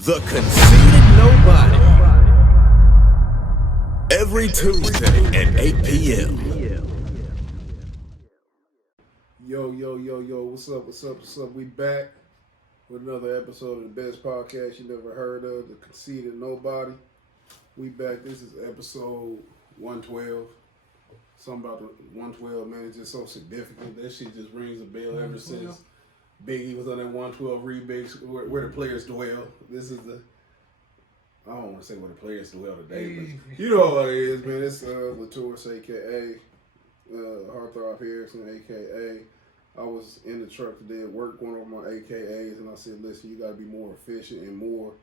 The Conceited Knowbody. Every Tuesday at 8 p.m. Yo, what's up? We back with another episode of the best podcast you never heard of, The Conceited Knowbody. We back. This is episode 112. Something about the 112, man, it's just so significant. That shit just rings a bell ever since Biggie was on that 112 remix, where the players dwell. This is I don't want to say where the players dwell today, but you know what it is, man. It's Latour's, a.k.a. Heartthrob Harrison, a.k.a. I was in the truck today at work, one of my AKAs, and I said, listen, you got to be more efficient and more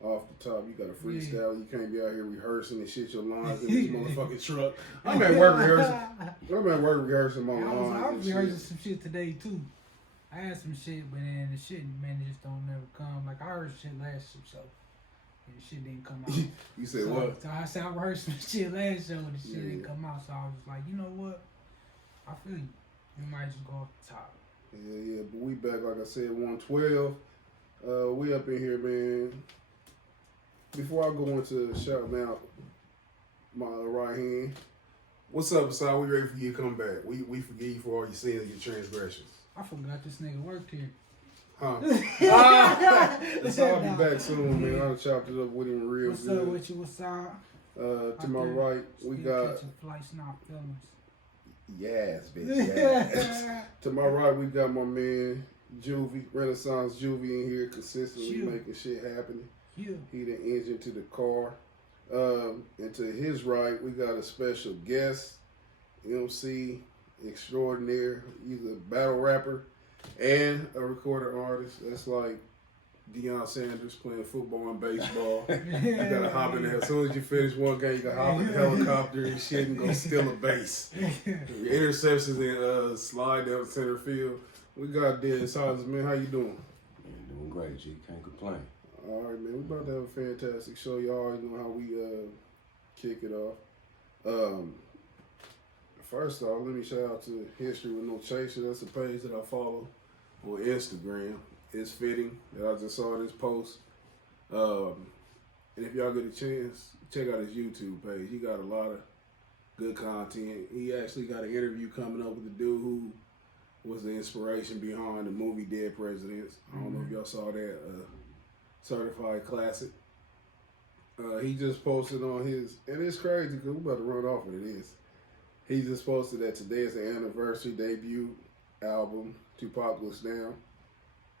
off the top. You got to freestyle. You can't be out here rehearsing and shit your lines in this motherfucking truck. I'm at work rehearsing my lines. I was rehearsing some shit today, too. I had some shit, but then the shit, man, just don't never come. Like, I heard shit last show, and the shit didn't come out. You said what? So I said I rehearsed some shit last show, and the shit didn't come out. So I was like, you know what? I feel you. You might just go off the top. Yeah, but we back, like I said, 112. We up in here, man. Before I go into shouting out my right hand, what's up, Asad? We ready for you to come back. We forgive you for all your sins and your transgressions. I forgot this nigga worked here. Huh? I'll be back soon, man. I'll chop it up with him real What's good. up with you? What's up? To my right, we got... Catching flights, not feelings. Yes, bitch, yes. To my right, we got my man, Juvie, Renaissance Juvie in here, consistently making shit happen. Yeah. He the engine to the car. And to his right, we got a special guest, MC extraordinaire. He's a battle rapper and a recorded artist. That's like Deion Sanders playing football and baseball. You gotta hop in there. As soon as you finish one game, you gotta hop in the helicopter and shit and go steal a base. Interceptions and slide down center field. We got Dead Silence, man. How you doing? Man, doing great, G. Can't complain. All right, man. We about to have a fantastic show. Y'all already know how we kick it off. First off, let me shout out to History with No Chaser. That's a page that I follow on Instagram. It's fitting that I just saw this post. And if y'all get a chance, check out his YouTube page. He got a lot of good content. He actually got an interview coming up with the dude who was the inspiration behind the movie Dead Presidents. I don't know if y'all saw that. Certified classic. He just posted on his, and it's crazy because we're about to run off with it. He just posted that today is the anniversary debut album, Tupac Was Down.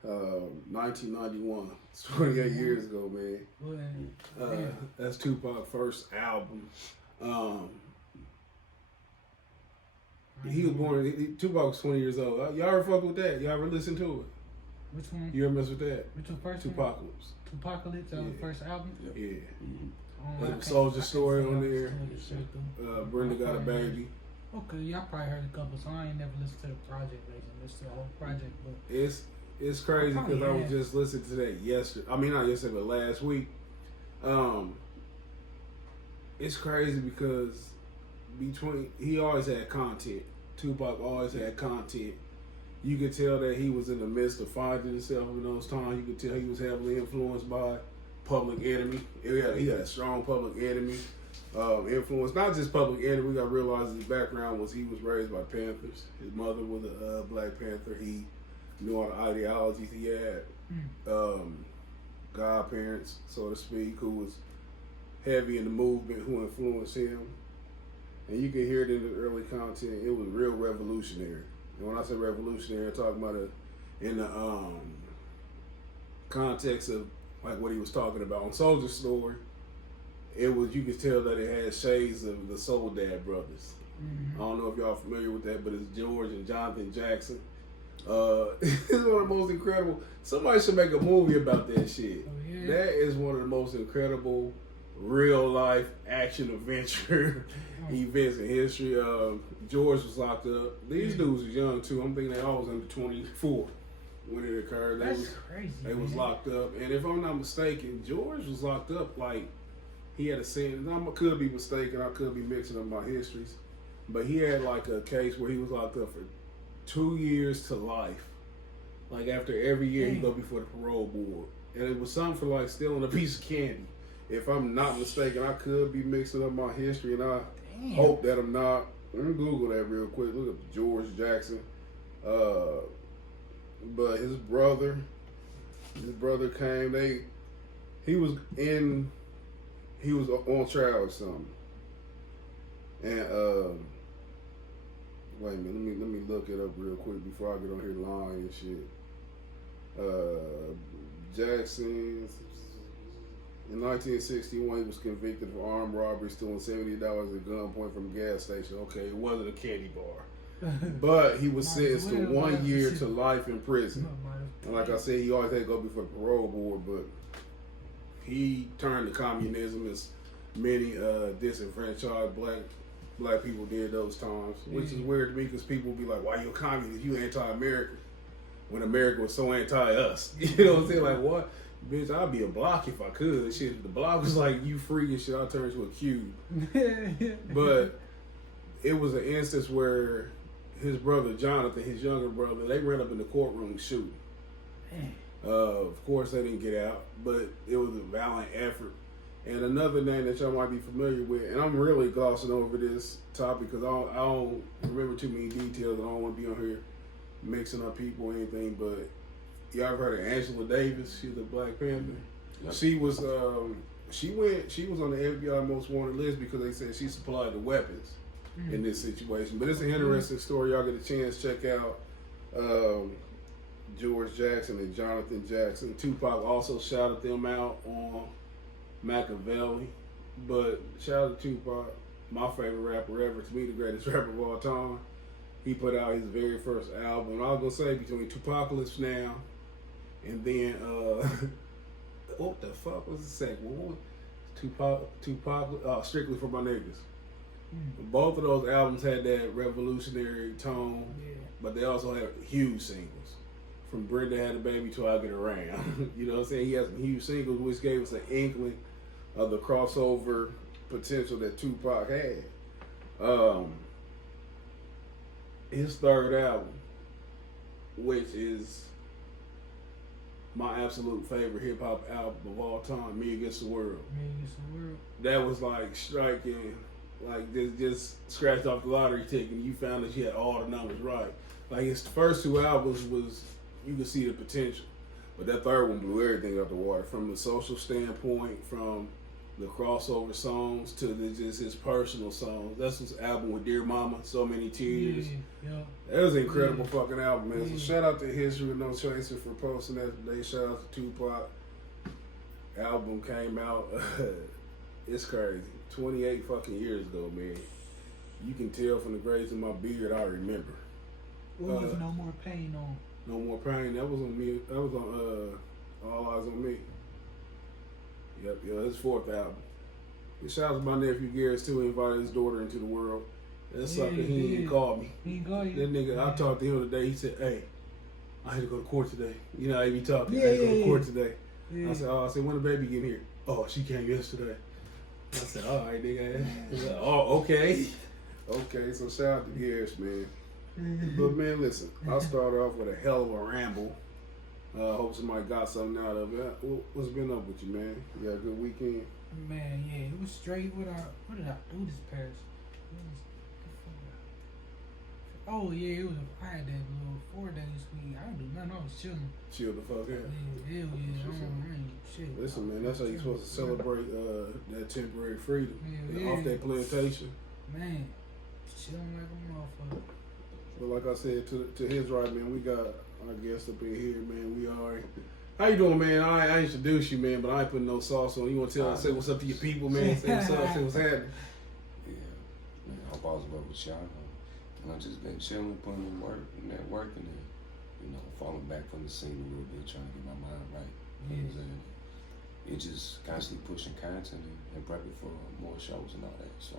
1991. It's 28 years ago, man. That's Tupac's first album. He was born, Tupac was 20 years old. Y'all ever fuck with that? Y'all ever listen to it? Which one? You ever mess with that? Which one first? Tupacalypse. Tupacalypse, the first album? Yeah. Oh, Soldier Story on there. Brenda Got a Baby. Okay, yeah, I probably heard a couple, so I ain't never listened to the project version. Listen to the whole project, but It's crazy because I was just listening to that yesterday. I mean, not yesterday, but last week. It's crazy because he always had content. Tupac always had content. You could tell that he was in the midst of finding himself in those times. You could tell he was heavily influenced by Public Enemy. He had a strong Public Enemy influence. Not just Public Enemy. We got to realize his background was he was raised by Panthers. His mother was a Black Panther. He knew all the ideologies he had. Godparents, so to speak, who was heavy in the movement, who influenced him. And you can hear it in the early content. It was real revolutionary. And when I say revolutionary, I'm talking about it in the context of like what he was talking about on Soldier Story. It was, you could tell that it had shades of the Soul Dad brothers. I don't know if y'all familiar with that, but it's George and Jonathan Jackson. It's one of the most incredible. Somebody should make a movie about that shit. Oh, yeah. That is one of the most incredible real life action adventure events in history. George was locked up. These dudes was young too. I'm thinking they all was under 24 when it occurred. That's crazy. They was locked up, and if I'm not mistaken, George was locked up like he had a sentence. I could be mistaken. I could be mixing up my histories, but he had like a case where he was locked up for 2 years to life. Like after every year, he go before the parole board. and it was something for like stealing a piece of candy. If I'm not mistaken, I could be mixing up my history, and I hope that I'm not. Let me Google that real quick. Look up George Jackson. But his brother came. He was on trial or something. And wait a minute, let me look it up real quick before I get on here lying and shit. Jackson, in 1961, he was convicted of armed robbery, stealing $70 at gunpoint from a gas station. Okay, it wasn't a candy bar. But he was sentenced to 1 year to life in prison. And like I said, he always had to go before the parole board, but he turned to communism as many disenfranchised black people did those times, which is weird to me because people will be like, why you a communist? You anti-American. When America was so anti-us. You know what I'm saying? Like, what? Bitch, I'd be a block if I could. Shit, the block was like, you free and shit, I'll turn into a cube. But it was an instance where his brother, Jonathan, his younger brother, they ran up in the courtroom shooting. Of course, they didn't get out, but it was a valiant effort. And another name that y'all might be familiar with, and I'm really glossing over this topic because I don't remember too many details. I don't want to be on here mixing up people or anything, but y'all ever heard of Angela Davis? She's a Black Panther. Yep. She was on the FBI most wanted list because they said she supplied the weapons in this situation. But it's an interesting story. Y'all get a chance, check out George Jackson and Jonathan Jackson. Tupac also shouted them out on Machiavelli. But shout out to Tupac, my favorite rapper ever, to me the greatest rapper of all time. He put out his very first album. I was gonna say between Tupacalypse Now and then what the fuck was the second one? Tupac, Strictly for My Niggas. Both of those albums had that revolutionary tone, but they also had huge singles. From Brenda Had a Baby to I Get Around. You know what I'm saying? He had some huge singles which gave us an inkling of the crossover potential that Tupac had. His third album, which is my absolute favorite hip hop album of all time, Me Against the World. Me Against the World. That was like striking, like just scratched off the lottery ticket and you found that you had all the numbers right. Like his first two albums was, you could see the potential. But that third one blew everything out the water from the social standpoint, from the crossover songs to just his personal songs. That's his album with Dear Mama, So Many Tears. That was an incredible fucking album, man. So shout out to History with No Chaser for posting that today. Shout out to Tupac. Album came out. It's crazy. 28 fucking years ago, man. You can tell from the grays in my beard, I remember. What was No More Pain on? No More Pain. That was on me. That was on All Eyes on Me. Yep, his fourth album. And shout out to my nephew Garris too. He invited his daughter into the world. That sucker, he ain't called me. He ain't called you. That nigga, I talked to him today. He said, "Hey, I had to go to court today." You know how he be talking. I had to go to court today. I said, "Oh," I said, "When the baby get here?" "Oh, she came yesterday." I said, "All right, nigga." Like, "Oh, okay." Okay, so shout out to Garris, man. But man, listen, I'll start off with a hell of a ramble. Hope somebody got something out of it. What's been up with you, man? You got a good weekend? Man, yeah, it was straight. What did I do this past? Oh yeah, I had that little 4 days week. I didn't do nothing. I was chilling. Chill the fuck out. Yeah, hell yeah. I ain't shit. Listen, man, that's how you supposed to celebrate that temporary freedom. Off that plantation. Man, chilling like a motherfucker. But like I said, to his right, man, we got our guest up in here, man. We already. How you doing, man? I introduced you, man, but I ain't putting no sauce on. You want to say what's up to your people, man? Say what's up, say what's happening. Yeah, man, I hope all's well with y'all. And I just been chilling, putting in work and networking and, falling back from the scene a little bit, trying to get my mind right. You know what I'm saying? It's just constantly pushing content and prepping for more shows and all that. So.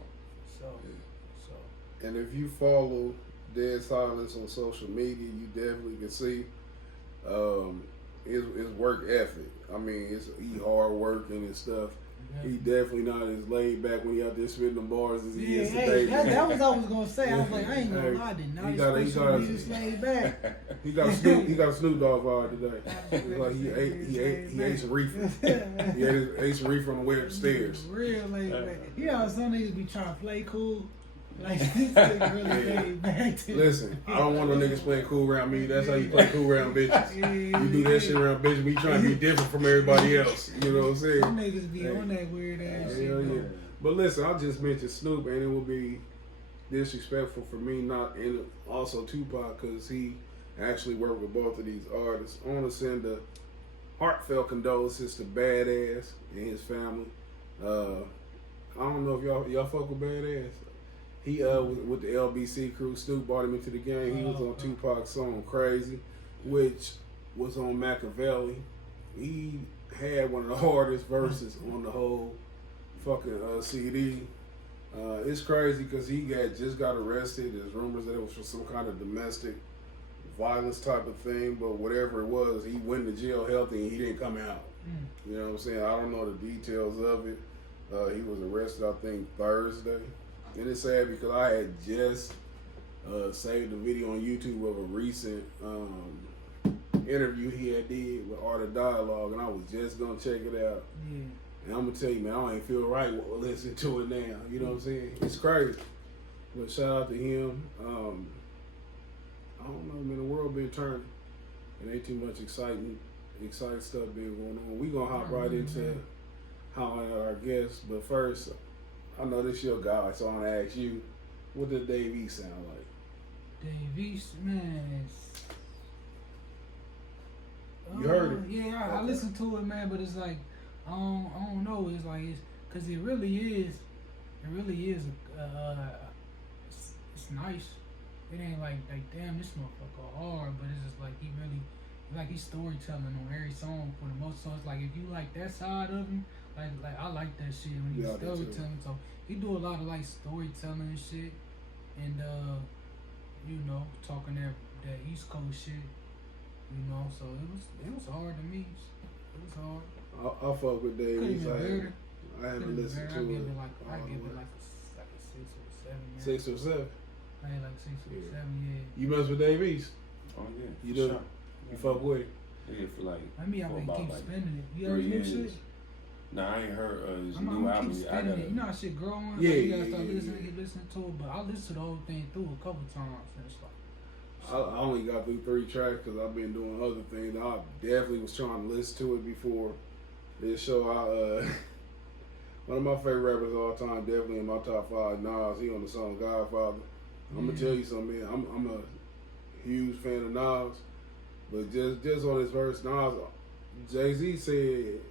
And if you follow Dead Silence on social media, you definitely can see his work ethic. I mean, he hard working and stuff. He definitely not as laid back when he out there spitting them bars as he Yeah, is hey, today. that was what I was gonna say. I was like, I ain't gonna Hey, lie, did not he got- he expect got- you to be this laid back. He got a Snoop Dogg vibe today. Like he ate some reefer. He ate some reefer on the way upstairs. Real laid back. You know, some niggas be trying to play cool. Like this nigga really laid back. Listen, I don't want no niggas playing cool around me. That's how you play cool around bitches. You do that shit around bitches, we trying to be different from everybody else. You know what I'm saying? Some niggas be on that weird ass shit. Hell yeah. though. But listen, I just mentioned Snoop, and it would be disrespectful for me not, and also Tupac, because he actually worked with both of these artists. I want to send a heartfelt condolences to Badass and his family. I don't know if y'all fuck with Badass. He with the LBC crew. Snoop brought him into the game. He was on Tupac's song "Crazy," which was on Machiavelli. He had one of the hardest verses on the whole fucking CD. It's crazy because he just got arrested. There's rumors that it was for some kind of domestic violence type of thing, but whatever it was, he went to jail healthy and he didn't come out. You know what I'm saying? I don't know the details of it. He was arrested, I think, Thursday. And it's sad because I had just saved a video on YouTube of a recent interview he had did with Art of Dialogue, and I was just gonna check it out. Yeah. And I'm gonna tell you, man, I don't even feel right listening to it now. You know what I'm saying? It's crazy. But shout out to him. I don't know, man. The world been turning. It ain't too much exciting stuff been going on. We gonna hop right into hollering at our guests, but first, I know this your guy, so I'm gonna ask you, what does Dave East sound like? Dave East, man. You heard it? Yeah, I listened to it, man, but it's like, I don't know. It's like, because it really is, it's nice. It ain't like damn, this motherfucker hard, but it's just like he's storytelling on every song for the most. So it's like, if you like that side of him, like I like that shit when he's storytelling. So he do a lot of like storytelling and shit, and you know, talking that East Coast shit. You know, so it was hard to me. It was hard. I fuck with Dave East. I haven't listened to it. I give it like a 6 or 7. Man. 6 or 7. I ain't like 6 or 7, yeah. You mess with Dave East? Oh yeah. You do? Sure. You fuck with it? Yeah, for like. I mean, I for mean, about keep like spending it. You heard 3 new years. shit? Nah, I ain't heard his I'm new album. keep I spending gotta. it. You know how shit growing? Yeah, like, you gotta yeah, start yeah, listening to it. But I listened to the whole thing through a couple times, and it's like, I only got through 3 tracks because I've been doing other things. I definitely was trying to listen to it before this show. One of my favorite rappers of all time, definitely in my top 5, Nas. He on the song Godfather. I'm gonna tell you something, man. I'm a huge fan of Nas, but just on his verse, Nas, Jay-Z said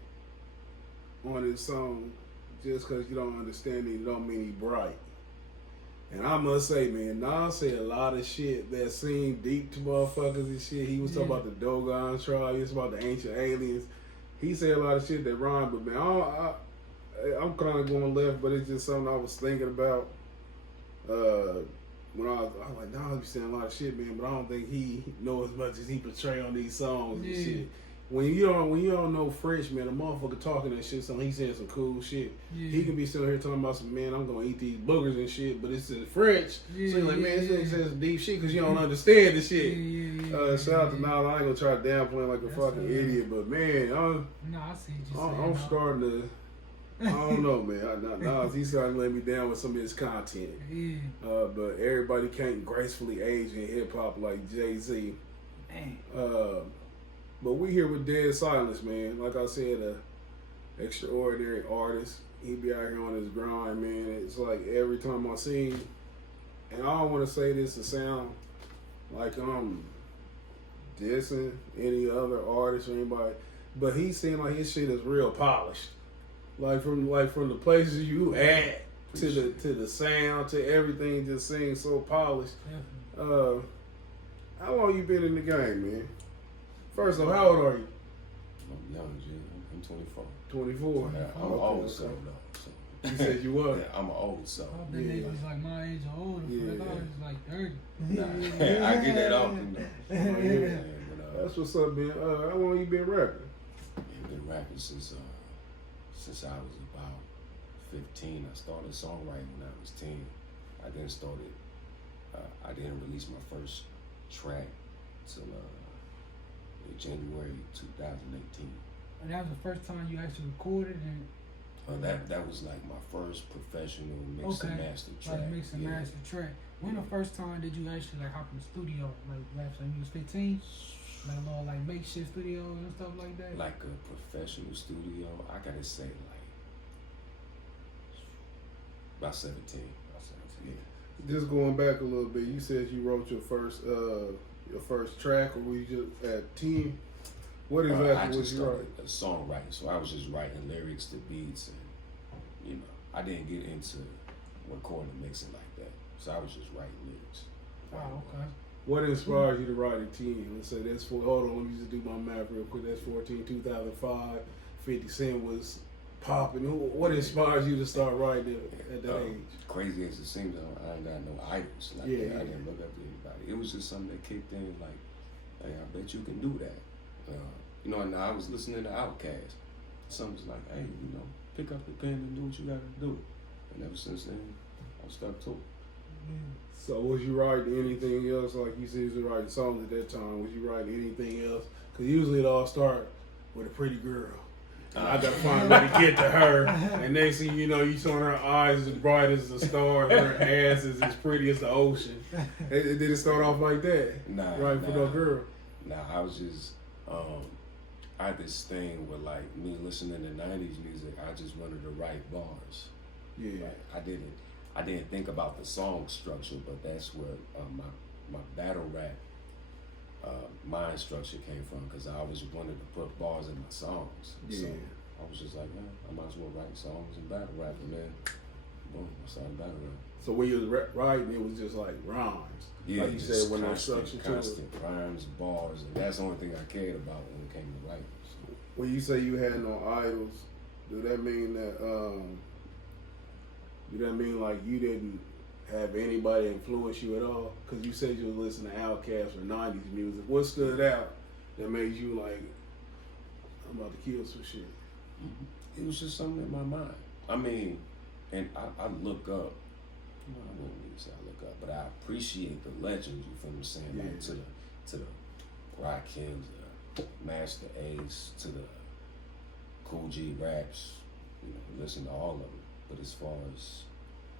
on his song, just because you don't understand it, don't mean he bright. And I must say, man, Nas said a lot of shit that seemed deep to motherfuckers and shit. He was talking about the Dogon trial. He was about the ancient aliens. He said a lot of shit that rhymed, but man, I'm kind of going left, but it's just something I was thinking about when I was like, Nas be saying a lot of shit, man, but I don't think he know as much as he portray on these songs and shit. When you don't know French, man, a motherfucker talking that shit, so he's saying some cool shit. Yeah. He can be sitting here talking about some, man, I'm gonna eat these boogers and shit, but it's in French. Yeah, so you're like, man, this nigga says some deep shit because you don't understand the shit. Shout out to Nas. I ain't gonna try to downplay him like a fucking idiot, but man, I'm starting to. I don't know, man. Nas, he's starting to let me down with some of his content. Yeah. But everybody can't gracefully age in hip hop like Jay-Z. But we here with Dead Silence, man. Like I said, a extraordinary artist. He be out here on his grind, man. It's like every time I see him, and I don't want to say this to sound like I'm dissing any other artist or anybody, but he seemed like his shit is real polished. Like from the places you at to the sound to everything, just seems so polished. How long you been in the game, man? First off, how old are you? I'm young, G. I'm 24. 24? Yeah, I'm an old soul, though. So. You said you was? Yeah, I'm an old soul. I think they was like my age or older. Yeah. I thought it was like 30. Nah, I get that often, though. Yeah, but, that's what's up, man. How long you been rapping? I've been rapping since since I was about 15. I started songwriting when I was 10. I then started. I didn't release my first track till January 2018. And that was the first time you actually recorded and. That was like my first professional mix and master track. Like mix and master track. When the first time did you actually like hop in the studio? Like last time you was 15? Like a little like makeshift studios and stuff like that? Like a professional studio, I gotta say like about 17. Just going back a little bit, you said you wrote your first track, or were you just at 10? What exactly was you writing? Songwriting, so I was just writing lyrics to beats, and I didn't get into recording and mixing like that. So I was just writing lyrics. Oh, okay. What inspired you to write at 10? Let's say that's hold on, let me just do my math real quick. That's 14, 2005. 50 Cent was popping. What inspired you to start writing at that age? Crazy as it seems, I ain't got no idols like that. I didn't look up to anybody. It was just something that kicked in like, hey, I bet you can do that. And I was listening to Outkast. Something was like, hey, pick up the pen and do what you gotta do. And ever since then, I stuck to it. So was you writing anything else? Like you said, you was writing songs at that time. Was you writing anything else? Because usually it all starts with a pretty girl. I gotta find a way to get to her. And next thing you know, you saw her eyes as bright as the stars, her ass is as pretty as the ocean. Did it start off like that? Nah. For no girl? Nah, I was just, I had this thing with like me listening to 90s music, I just wanted to write bars. Yeah. Like, I didn't think about the song structure, but that's where my battle rap mind structure came from, because I always wanted to put bars in my songs. Yeah. So I was just like, I might as well write songs and battle rap, and then boom, I started battle rap. So when you was writing, it was just like rhymes. Yeah, like you said, when there's structure to it. Constant rhymes, bars, and that's the only thing I cared about when it came to writing. So. When you say you had no idols, do that mean like you didn't have anybody influence you at all? Because you said you was listening to Outkast or 90s music. What stood out that made you like, I'm about to kill some shit? It was just something in my mind. I mean, and I look up. I wouldn't even say I look up, but I appreciate the legends. You feel what I'm saying? Yeah. Like to the Rakims, the Master Ace, to the Cool G Raps. Listen to all of them. But as far as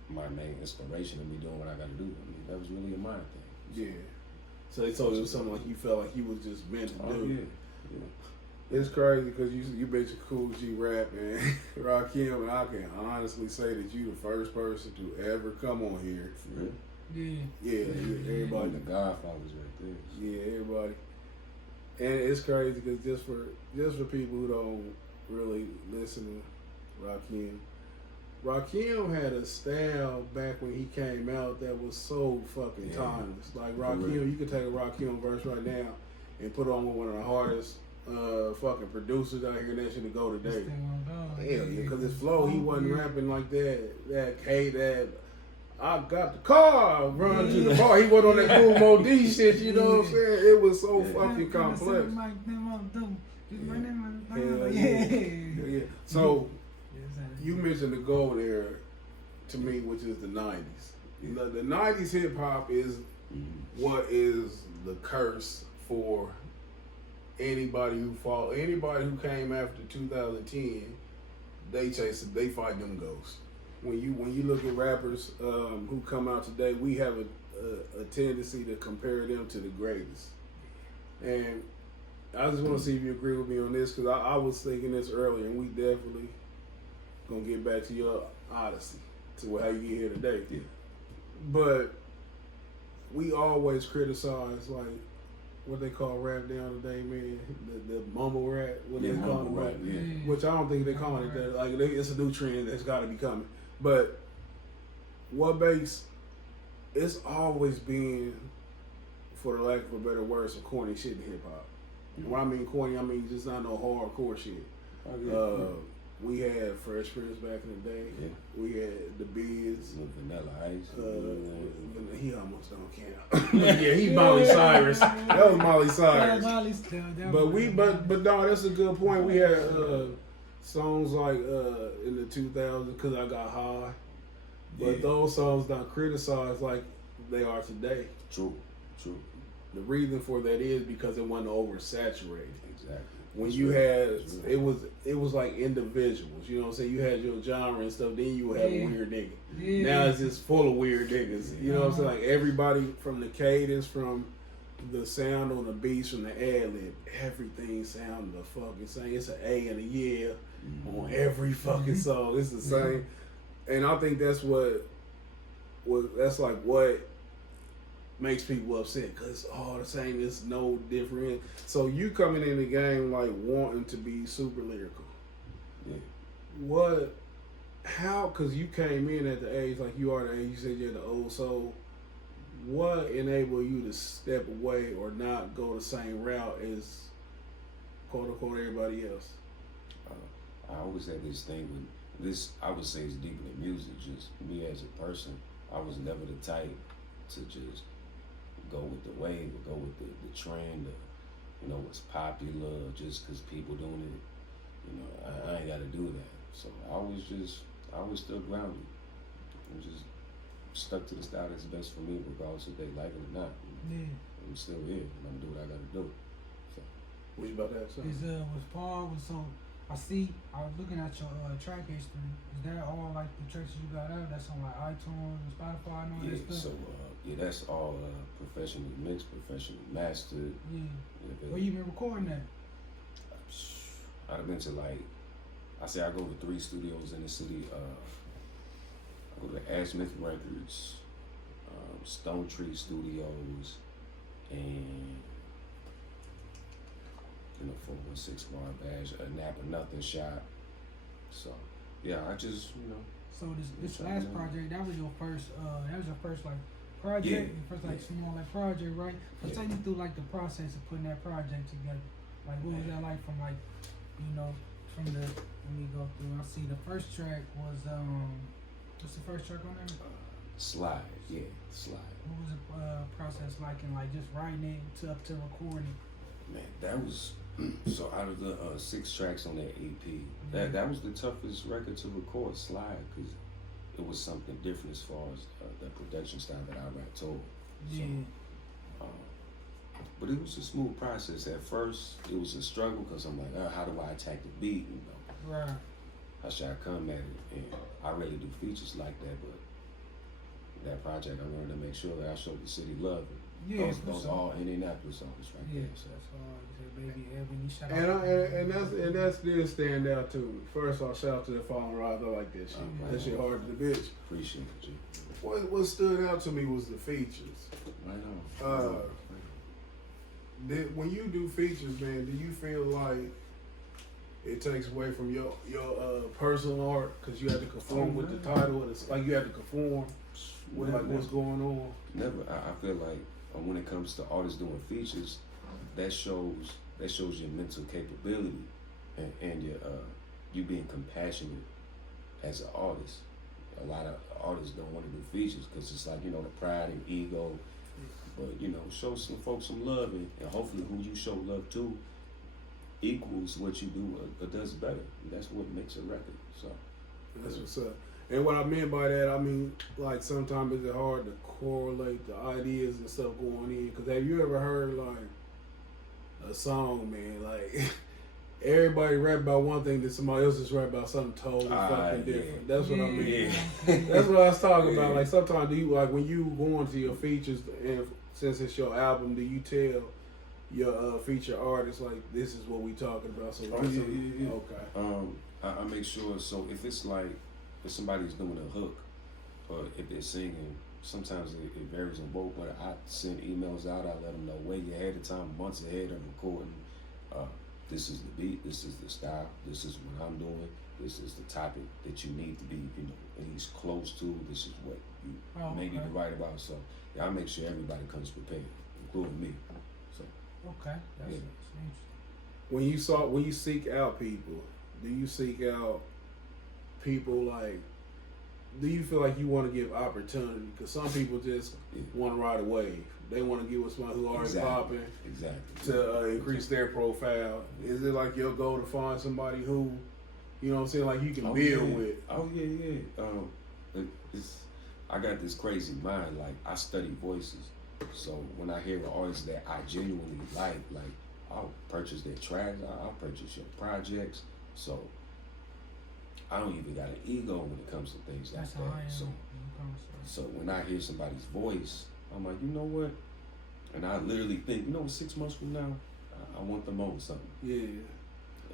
my main inspiration of me doing what I got to do, that was really a mind thing. Yeah. So they told you it was something like you felt like you was just meant to do. Yeah. It's crazy because you mentioned Cool G Rap and Rakim, and I can honestly say that you the first person to ever come on here. Really? Yeah. Everybody. The Godfathers right there. Yeah, everybody. And it's crazy because just for people who don't really listen to Rakim had a style back when he came out that was so fucking timeless. Like Rakim, you could take a Rakim verse right now and put on with one of the hardest fucking producers out here, and that shit to go today. Hell yeah, because his flow, he wasn't rapping like that I got the car, run to the bar. He wasn't on that cool Mo D shit, you know what I'm saying? It was so fucking complex. Yeah. So, you mentioned the gold era to me, which is the 90s. The 90s hip hop is what is the curse for anybody who came after 2010. They fight them ghosts. When you look at rappers who come out today, we have a tendency to compare them to the greatest. And I just want to see if you agree with me on this, because I was thinking this earlier, and we definitely gonna get back to your odyssey, to how you get here today. Yeah. But we always criticize like what they call rap down today, man. The mumble rap, what they call it, rap, yeah. Which I don't think they call it that. Like it's a new trend that's got to be coming. But what makes it's always been, for the lack of a better word, some corny shit in hip hop. When I mean corny, I mean just not no hardcore shit. We had Fresh Prince back in the day. Yeah. We had the Biz. Vanilla Ice. He almost don't count. Yeah, he's Molly Cyrus. That was Molly Cyrus. But no, that's a good point. We had songs like in the 2000s, Cause I Got High, but Yeah. those songs not criticized like they are today. True. The reason for that is because it wasn't oversaturated. Exactly. When That's you right. had That's right. it was like individuals, you know what I'm saying? You had your genre and stuff, then you would have a weird nigga. Yeah. Now it's just full of weird niggas. You know what I'm saying? Like everybody from the cadence, from the sound on the beats, from the ad lib, everything sound the fucking same. It's an A and a yeah on every fucking song. It's the same. And I think that's what makes people upset, because it's all the same. It's no different. So you coming in the game like wanting to be super lyrical. Yeah. How, because you came in at the age, like you are the age, you said you're the old soul. What enabled you to step away or not go the same route as quote unquote everybody else? I always had this thing with this, I would say it's deeper than music, just me as a person. I was never the type to just go with the wave or go with the trend or, you know, what's popular just because people doing it. You know, I ain't got to do that. So I always still grounded. I'm just stuck to the style that's best for me, regardless if they like it or not. Yeah. I'm still here, and I'm doing what I got to do. So. What you about to have something? Was Paul was so I was looking at your track history. Is that all like the tracks you got out? That's on like iTunes and Spotify and all that stuff? That's all professionally mixed, professionally mastered. Yeah. Where you been recording that? I've been to I go to 3 studios in the city. I go to Ash Smith Records, Stone Tree Studios, and 416 Bar Bash, a Napa Nothing shop. So yeah, I just So this last project, that was your first like project, your first like small like project, right? So take me through like the process of putting that project together. Like what was that like from like, from the, let me go through. I see the first track was what's the first track on there? Slide. What was the process like in like just writing it up to recording? Man, that was so out of the 6 tracks on that EP, that was the toughest record to record, Slide, because it was something different as far as the production style that I rap told. Yeah. So, but it was a smooth process. At first, it was a struggle because I'm like, how do I attack the beat? Right. How should I come at it? And I really do features like that, but that project, I wanted to make sure that I showed the city love. Yeah, those all Indianapolis songs right there. So that's all. Baby Ebony, shout out. And that's did stand out to me. First off, shout out to the Fallen Rise. I like that shit. That shit hard to the bitch. Appreciate it, G. What stood out to me was the features. Right on. When you do features, man, do you feel like it takes away from your personal art because you have to conform with the title, and it's like you have to conform with like what's going on? Never. I feel like when it comes to artists doing features, that shows your mental capability and your you being compassionate as an artist. A lot of artists don't want to do features because it's like the pride and ego. But show some folks some love, and hopefully who you show love to equals what you do or does better. That's what makes a record. So that's what's up. And what I mean by that, I mean like sometimes it's hard to correlate the ideas and stuff going in. Because have you ever heard like a song, man, like everybody rap about one thing, then somebody else is rap about something totally fucking different. That's what I mean. Yeah. That's what I was talking about. Like sometimes do you like when you go into your features, and since it's your album, do you tell your feature artists like this is what we talking about? So Okay. I make sure. So if it's like if somebody's doing a hook, or if they're singing, sometimes it varies on both. But I send emails out. I let them know way ahead of time, months ahead of recording. This is the beat. This is the style. This is what I'm doing. This is the topic that you need to be, at least close to. This is what you may need to write about. So I make sure everybody comes prepared, including me. So okay, that's interesting. When you seek out people, do you seek out people like? Do you feel like you want to give opportunity? Because some people just want to ride a wave. They want to get with somebody who already popping to increase their profile. Is it like your goal to find somebody who, You know what I'm saying? Like you can build yeah. with. Oh yeah. It's I got this crazy mind. Like I study voices, so when I hear an artist that I genuinely like I'll purchase their tracks. I'll purchase your projects. So I don't even got an ego when it comes to things like That's how I that. am. So when I hear somebody's voice, I'm like, you know what? And I literally think, 6 months from now, I want them on something. Yeah.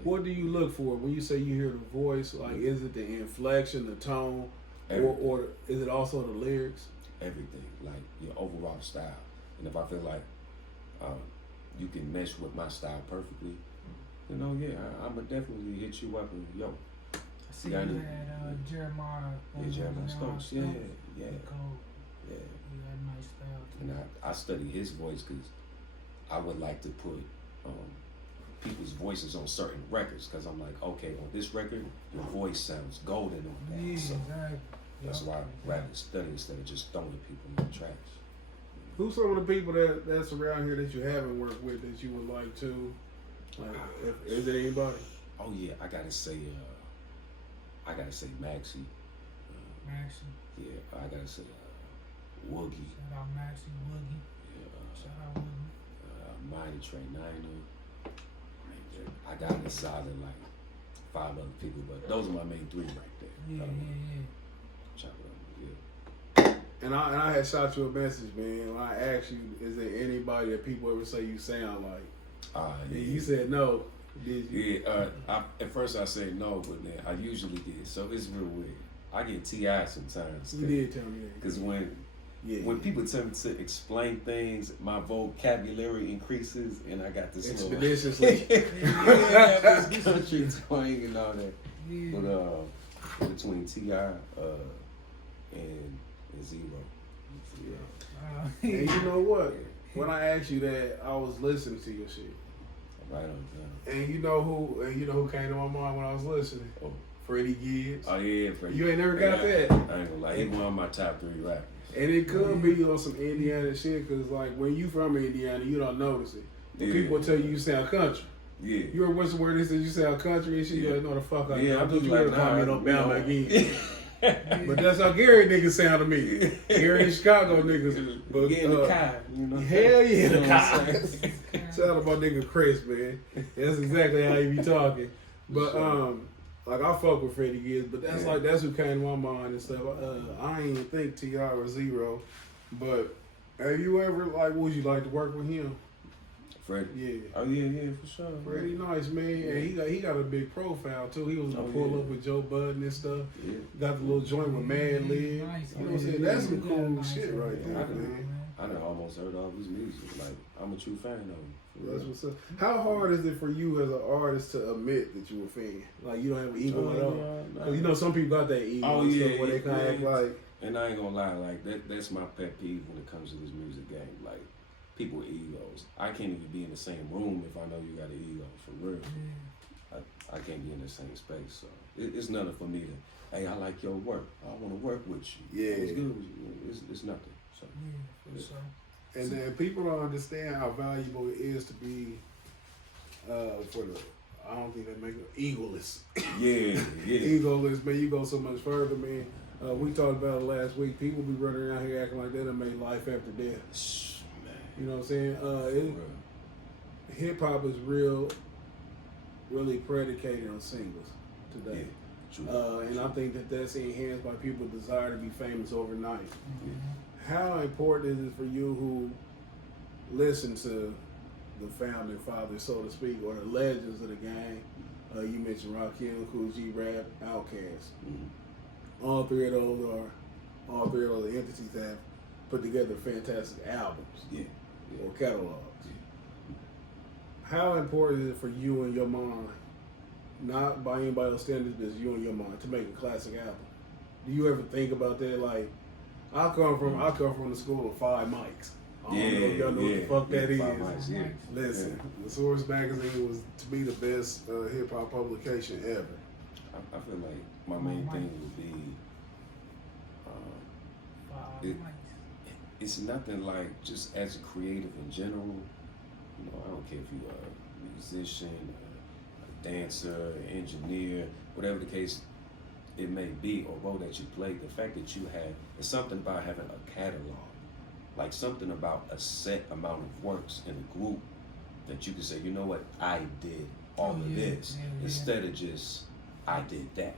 What do you look for when you say you hear the voice? Like, is it the inflection, the tone, or is it also the lyrics? Everything, like your overall style. And if I feel like you can mesh with my style perfectly, I'ma definitely hit you up and I see you had Jeremiah. Jeremiah Stokes. Yeah. Cold. Yeah. He had a nice style too. And I study his voice because I would like to put people's voices on certain records because I'm like, okay, on this record, your voice sounds golden on that. Yeah, So exactly. that's why I'd rather study instead of just throwing people in the trash. Who's some of the people that's around here that you haven't worked with that you would like to? Like, is it anybody? Oh yeah, I gotta say Maxie. Maxie. Yeah, I gotta say Woogie. Shout out Maxie, Woogie. Yeah, Shout out Woogie. Mighty Trey Niner. I got a solid like 5 other people, but those are my main 3 right there. Yeah. Chop it up, yeah. And I had shot you a message, man. When I asked you, is there anybody that people ever say you sound like? Yeah. And you said no. Did you? Yeah, at first I said no, but then I usually did. So it's real weird. I get TI sometimes. You did tell me that. Because when people tell me to explain things, my vocabulary increases, and I got this expeditiously. this country twang and all that. Yeah. But between TI and Zero. And you know what? When I asked you that, I was listening to your shit. Right on time. And you know who came to my mind when I was listening? Oh. Freddie Gibbs. Oh yeah, Freddie. You ain't never got that. I ain't gonna lie, he's one of my top 3 rappers. And it could be on some Indiana shit, cause like when you from Indiana, you don't notice it. But people tell you sound country. Yeah. You heard what's the word? They said you sound country and shit. Yeah. You like, no, the fuck I Yeah, I thought you ever call me no Bama again. But that's how Gary niggas sound to me. Gary and Chicago niggas. But Get in the car, hell yeah, the You know car. what I'm saying? Shout out my nigga Chris, man. That's exactly how he be talking. But like I fuck with Freddie Gibbs, but that's who came to my mind and stuff. I ain't even think T.I. or Zero, but have you ever would you like to work with him? Freddie. Yeah. Oh yeah, for sure. Freddie nice, man. And he got a big profile too. He was gonna pull up with Joe Budden and stuff. Yeah. Got the little joint with Man Lib. Nice, You know what I'm saying? That's some cool nice, shit right there, man. I done almost heard all his music. Like, I'm a true fan of him. That's what's up. How hard is it for you as an artist to admit that you a fan? Like you don't have an ego at all? Cause you know some people got that ego and stuff where they kind of act like. And I ain't gonna lie, like that's my pet peeve when it comes to this music game. Like people with egos. I can't even be in the same room if I know you got an ego for real. I can't be in the same space. So it's nothing for me to. Hey, I like your work. I want to work with you. Yeah, it's good. It's nothing. So Yeah, for sure. And then people don't understand how valuable it is to be for the. I don't think they make it egoless. Yeah. Egoless, man. You go so much further, man. We talked about it last week. People be running around here acting like they done made life after death. You know what I'm saying? Hip hop is really predicated on singles today. And I think that's enhanced by people's desire to be famous overnight. How important is it for you who listen to the founding fathers, so to speak, or the legends of the game? You mentioned Rakim, Cool G Rap, Outkast. All three of those entities have put together fantastic albums or catalogs. How important is it for you in your mind, not by anybody else's standards, but you in your mind, to make a classic album? Do you ever think about that? Like, I come from the school of 5 mics. I don't know if y'all know what the fuck that is. Mics, Listen, The Source magazine was to me the best hip hop publication ever. I feel like my main thing would be it's nothing like just as a creative in general. I don't care if you're a musician, a dancer, an engineer, whatever the case it may be, or role that you play, the fact that you have, it's something about having a catalog, like something about a set amount of works in a group that you can say, you know what, I did all of this, instead of just, I did that.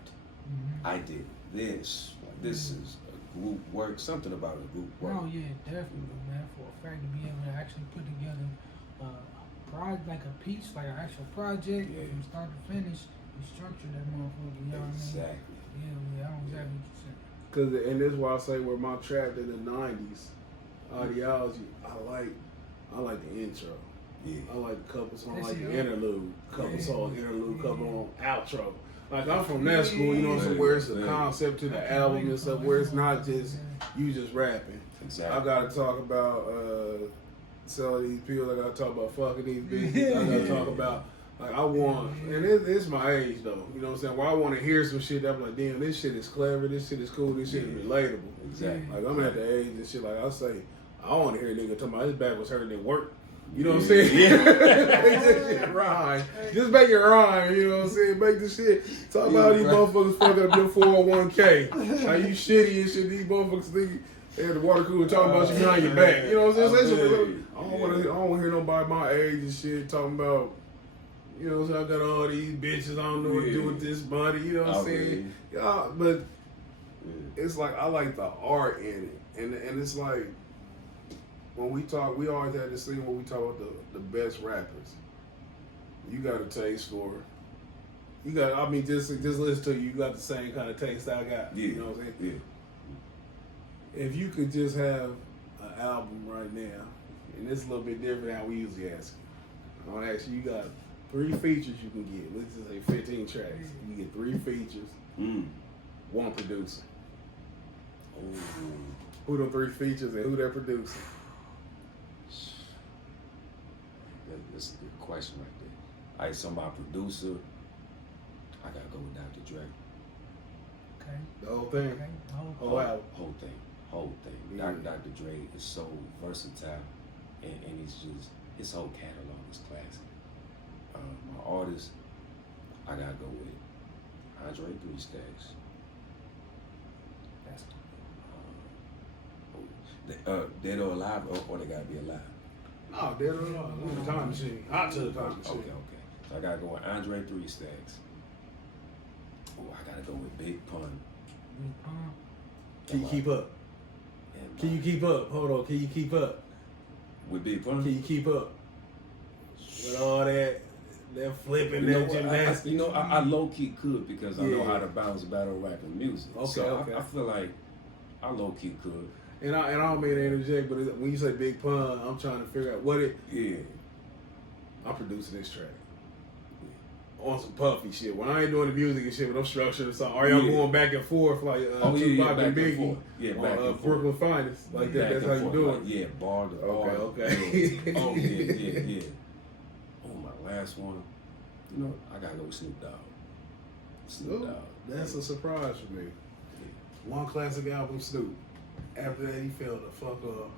I did this. This is a group work, something about a group work. Oh yeah, definitely, man. For a fact to be able to actually put together a project, like a piece, like an actual project from start to finish, you structure that motherfucker, you know what I mean? Exactly. Yeah, I know exactly what you're saying. Cause and this is why I say where my trapped in the '90s ideology, I like the intro. Yeah. I like a couple songs, That's like the it. interlude, couple songs, interlude, couple on outro. Like Yeah. I'm from that school, you know, so where it's a Yeah. concept to the album and stuff, where it's not just you just rapping. Exactly. I gotta talk about selling these pills. I gotta talk about fucking these bitches. I gotta talk about like I want, and it's my age though. You know what I'm saying? Where I want to hear some shit that I'm like, damn, this shit is clever. This shit is cool. This shit is relatable. Exactly. Like I'm at the age and shit. Like I say, I want to hear a nigga talking about his back was hurting at work. You know what I'm saying? Yeah. Make that shit rhyme. Just make it rhyme. You know what I'm saying? Make the shit. Talk about how these motherfuckers fucking up your 401k. How you shitty and shit. These motherfuckers think they had the water cooler talking about you behind your back. You know what I'm saying? I don't want to hear nobody my age and shit talking about. You know what I'm saying? I got all these bitches. I don't know what to do with this money. You know what I'm saying? Yeah, but it's like I like the art in it, and it's like. When we talk, we always have this thing when we talk about the best rappers. You got a taste for. You got. I mean, just listen to you. You got the same kind of taste I got. Yeah. You know what I'm saying? Yeah. If you could just have an album right now, and it's a little bit different than how we usually ask you. I want to ask you. You got 3 features you can get. Let's just say 15 tracks. You get 3 features. 1 producer. Oh. Who them 3 features and who they're producing? That's a good question right there. All right, so my producer, I gotta go with Dr. Dre. Okay. The whole thing. Okay. Whole album. Whole thing. Yeah. Dr. Dre is so versatile, and he's just, his whole catalog is classic. My artist, I gotta go with Andre 3 Stacks. That's Dead or alive, or they gotta be alive. No, they're the time machine. Hot to the time machine. Okay. So I gotta go with Andre 3 Stacks. Oh, I gotta go with Big Pun. Can you keep up? Can you keep up? Hold on. Can you keep up? With Big Pun? Can you keep up? With all that flipping, that gymnastics. I low key could because I know how to bounce battle rap and music. Okay, so okay. I feel like I low key could. And I don't mean to interject, but when you say Big Pun, I'm trying to figure out what it. Yeah. I'm producing this track. On some puffy shit. When I ain't doing the music and shit, but I'm structuring the song. Are y'all going back and forth like Tupac and Biggie? Yeah, back and forth. Brooklyn Finest. Like that. That's how you do it. Like, yeah, bar to bar. Okay. Yeah. Oh, yeah. Oh, my last one. You know, I gotta go with Snoop Dogg. Snoop Dogg. That's a surprise for me. One classic album, Snoop. After that, he fell the fuck off.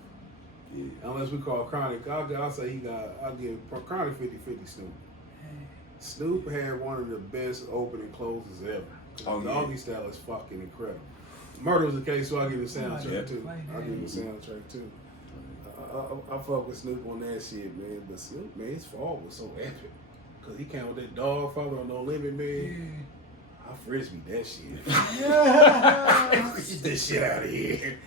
Yeah. Unless we call Chronic, I'll say I'll give Chronic 50-50 Snoop. Snoop had one of the best opening closes ever. The Doggy Style is fucking incredible. Murder was the case, so I'll give it a soundtrack too. I'll give it a soundtrack too. I fuck with Snoop on that shit, man. But Snoop, man, his fall was so epic. Cause he came with that dog father on No Limit, man. I frisbee that shit. Get this shit out of here.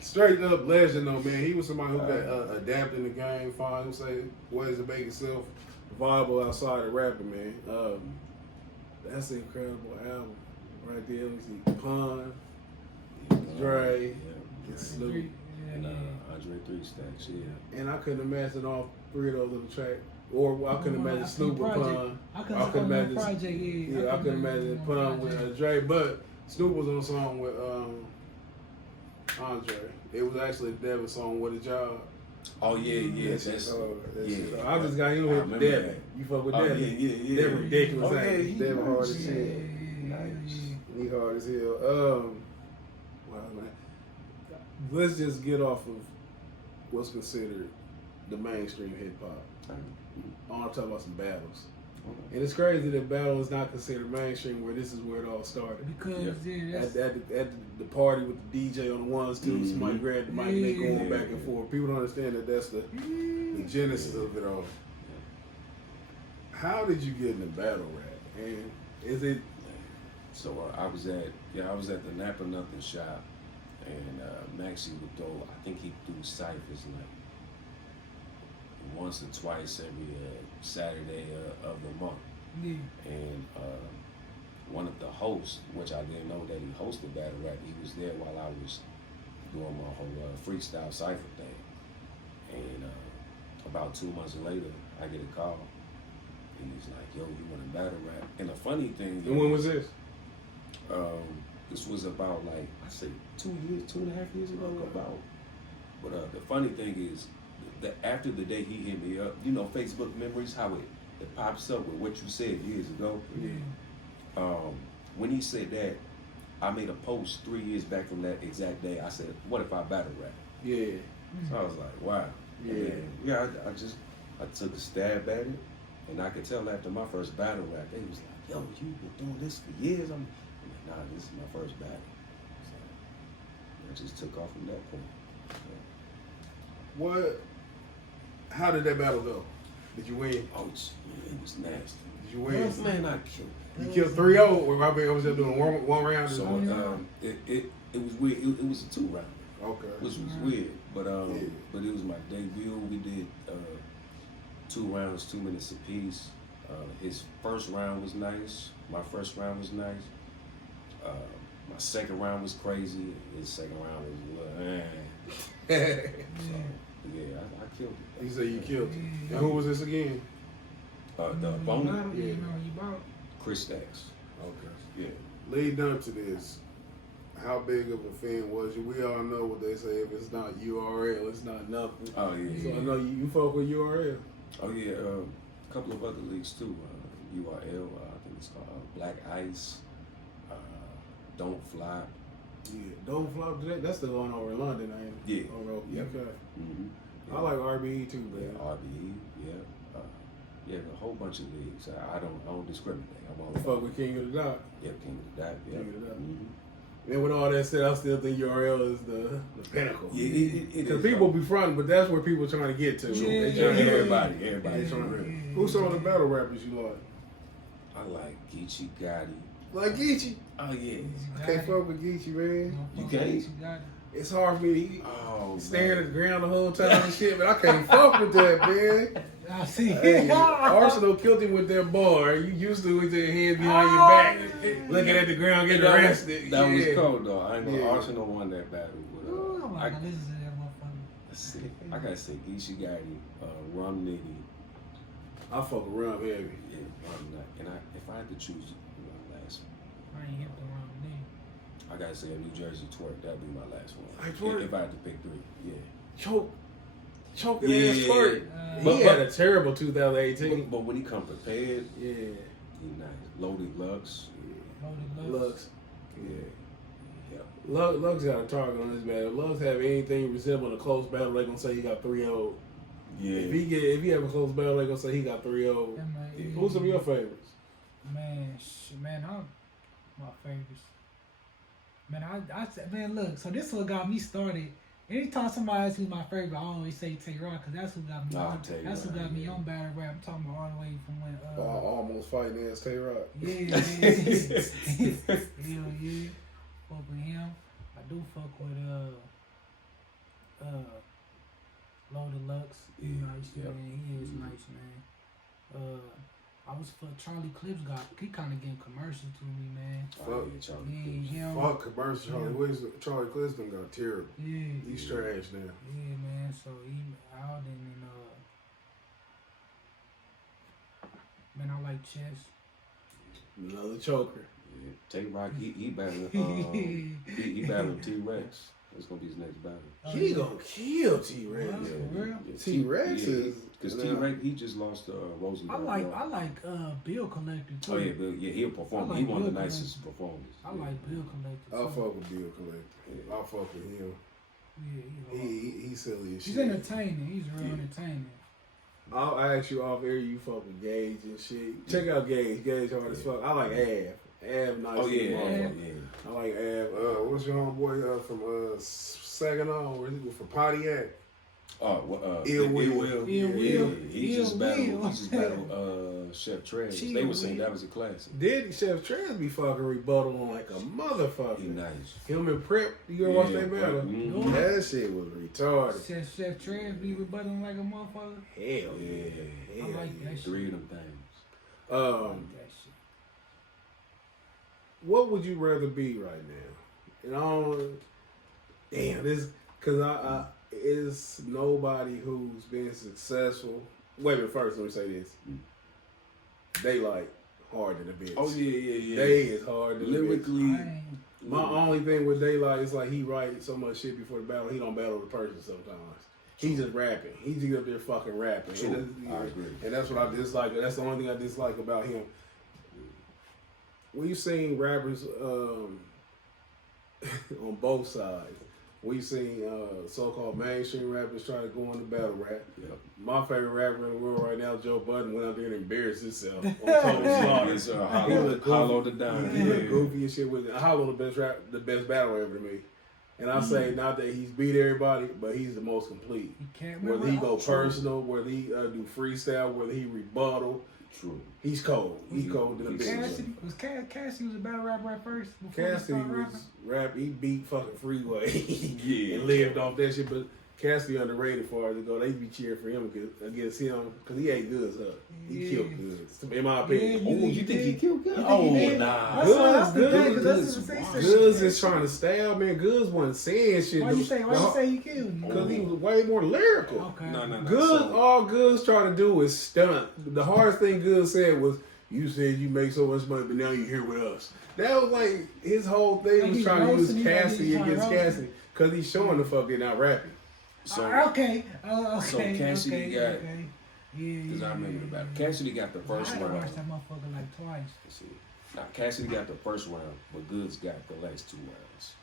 Straight up legend though, man. He was somebody who got adapting the game, find say ways to make himself viable outside of rapping, man. That's an incredible album right there. Let me see, Pun, Dre, Snoop, and Andre 3 Stacks. Yeah. and I couldn't imagine all 3 of those little tracks. Or I couldn't imagine Snoop with Pun. I couldn't imagine. I couldn't imagine Pun with Dre. But Snoop was on a song with Andre. It was actually a Devin song, "What a Job." Oh yeah. I just got him with Devin. You fuck with Devin? Yeah. Devin ridiculous. Okay, Devin hard as shit. Nice. He hard as hell. Wow, man. Let's just get off of what's considered the mainstream hip hop. I want to talk about some battles. And it's crazy that battle is not considered mainstream, where this is where it all started. Because that's, At the party with the DJ on the ones too, somebody grabbed the mic and they going back and forth. People don't understand that that's the genesis of it all. How did you get into battle rap? And is it? So I was at the Napa Nothing shop, and Maxie would throw. I think he threw ciphers like once or twice every Saturday of the month. yeah. And one of the hosts, which I didn't know that he hosted battle rap, he was there while I was doing my whole freestyle cipher thing. And about 2 months later, I get a call, and he's like, "Yo, you want to battle rap?" And the funny thing, And when was this? This was about like I say 2.5 years ago, about. But the funny thing is that after the day he hit me up, you know, Facebook memories, how it pops up with what you said years ago. When he said that, I made a post 3 years back from that exact day. I said, "What if I battle rap?" Yeah. So I was like, "Wow." I took a stab at it, and I could tell after my first battle rap, they was like, "Yo, you been doing this for years." I'm like, "Nah, this is my first battle." So I just took off from that point. What? How did that battle go? Did you win? Oh, it was nasty. Did you win? Man, I killed. You killed 3-0, or I was just doing one round. So it was weird. It was a 2-round, Okay. which was weird. But but it was my debut. We did 2 rounds, 2 minutes apiece. His first round was nice. My first round was nice. My second round was crazy. His second round was I killed it. You say you killed it. And who was this again? The opponent, You know, you bought. Chris Stacks. Okay. Yeah. Leading up to this, how big of a fan was you? We all know what they say. If it's not URL, it's not nothing. Oh yeah. So I know you fuck with URL. Oh yeah. A couple of other leagues too. URL. I think it's called Black Ice. Don't Fly. Yeah, Don't Flop. That's the one over in London, ain't it? Yeah. Over okay. Yep. Mm-hmm. I like RBE too, man. Yeah, RBE. Yeah. A whole bunch of leagues. I don't discriminate. I'm all Fuck with King of the Dot. Yeah, King of the Dot. Yeah. King of the Dot. Mm-hmm. And with all that said, I still think URL is the pinnacle. Yeah, it Because is. people be fronting, but that's where people trying to get to. Yeah. They trying to Everybody trying to. Yeah. Who's some of the battle rappers you like? I like Geechee Gotti. Like Geechee. Oh yeah. I can't fuck with Geechee, man. You can't? It's hard for me to staring man. at the ground the whole time and shit, but I can't fuck with that, man. I see. Hey, Arsenal killed him with that bar. You used to with your hands behind your back, looking at the ground, getting arrested. That was cold though. I ain't know Yeah. Arsenal won that battle. But, Ooh, I'm I like, this is that motherfucker. let's see. I gotta say Geechee Gotti, Rum Nitty. I fuck with Rum heavy. Yeah, and if I had to choose my last one, I ain't hit the wrong name. I gotta say a New Jersey Twerk. That'd be my last one. Hey, Twerk. If I had to pick 3, yeah. Choking Yeah. ass twerk. But- He had a terrible 2018. But when he come prepared, Yeah. he nice. Loaded Lux. Loaded Lux. Yeah. Lux got a target on his battle. Lux have anything resembling a close battle, they gonna say he got 3-0. Yeah. If he have a close battle, they gonna say he got 3-0. That man, Who's some of your favorites? Man, I'm my favorites. Man, I said, man, look. So this what got me started. Anytime somebody asks me my favorite, I always say Tay Rock because that's who got me. That's who got me on battle rap. I'm talking about all the way from when. Almost fighting ass Tay-Rock. Yeah. Hell yeah. Fuck with him. I do fuck with Loaded Lux. He nice, Yep. man. He is nice, man. I was for Charlie Clips he kind of getting commercial to me, man. Oh, yeah, Charlie. Yeah, him. Fuck commercial. Charlie Clifton got terrible. Yeah. He's trash now. Yeah, man. So he out and man, I like chess. Another choker. Yeah. Tay-Rock, he battling, he battling T-Rex. That's gonna be his next battle. He gonna kill T-Rex. Wow. For real? T-Rex is because T-Rex he just lost to Rosie. I like Bill Collector too. Oh yeah, Bill. Yeah, he'll perform. He one of the nicest performers. I like Bill Collector. I'll too. fuck with Bill Collector. I'll fuck with him. Yeah, He's silly as shit. he's entertaining. He's real entertaining. I'll ask you off air. You fuck with Gage and shit. Check out Gage. Gage hard as fuck. I like Av. Av nice. Oh yeah, motherfucker. I like Av. What's your homeboy from Saginaw? Where he go from Pontiac? Ill Will. Will. He Ill just battled Chef Trez. They were saying that was a classic. Did Chef Trez be fucking rebuttal on like a motherfucker? He nice. Him and Prep, you ever watch that battle? Mm-hmm. That shit was retarded. Chef Trez be rebutting like a motherfucker. Hell yeah. I like that shit. 3 of them things. I like that shit. What would you rather be right now? And I don't. Damn, this because I is nobody who's been successful. Wait a minute, first let me say this. They like hard in the bitch. Oh yeah. They is hard in the lyrically. bitch. My only thing with Daylight is like he writes so much shit before the battle. He don't battle the person sometimes. He's just rapping. He's just up there fucking rapping. True. I agree. And that's what I dislike. That's the only thing I dislike about him. We've seen rappers on both sides. We've seen so-called mainstream rappers try to go into battle rap. Yep. My favorite rapper in the world right now, Joe Budden, went out there and embarrassed himself on Total Slaughter. He looked hollowed it down. He looked goofy and shit with it. Hollow the best battle ever to me. And I say not that he's beat everybody, but he's the most complete. Whether he go personal, whether he do freestyle, whether he rebuttal. True. He's cold. He's cold to the bitch. Cassidy was a battle rapper at first? Cassidy was rap. He beat fucking Freeway. Yeah. And lived off that shit. But Cassidy underrated far as to go. They be cheering for him against him because he ate goods up. He killed goods. In my opinion. You think he killed goods? Nah. Goods is trying to stab, man. Goods wasn't saying shit. Why you say he killed him? Because he was way more lyrical. Okay. No. Goods, all Goods trying to do is stunt. The hardest thing Goods said was, "You said you make so much money, but now you're here with us." That was like his whole thing was trying to use Cassidy against Cassidy because he's showing the fuck they're not rapping. So okay. So Cassidy got. Yeah. Because I remember the battle. Cassidy got the first round. I watched that motherfucker like twice. See. Now Cassidy got the first round, but Goods got the last 2 rounds.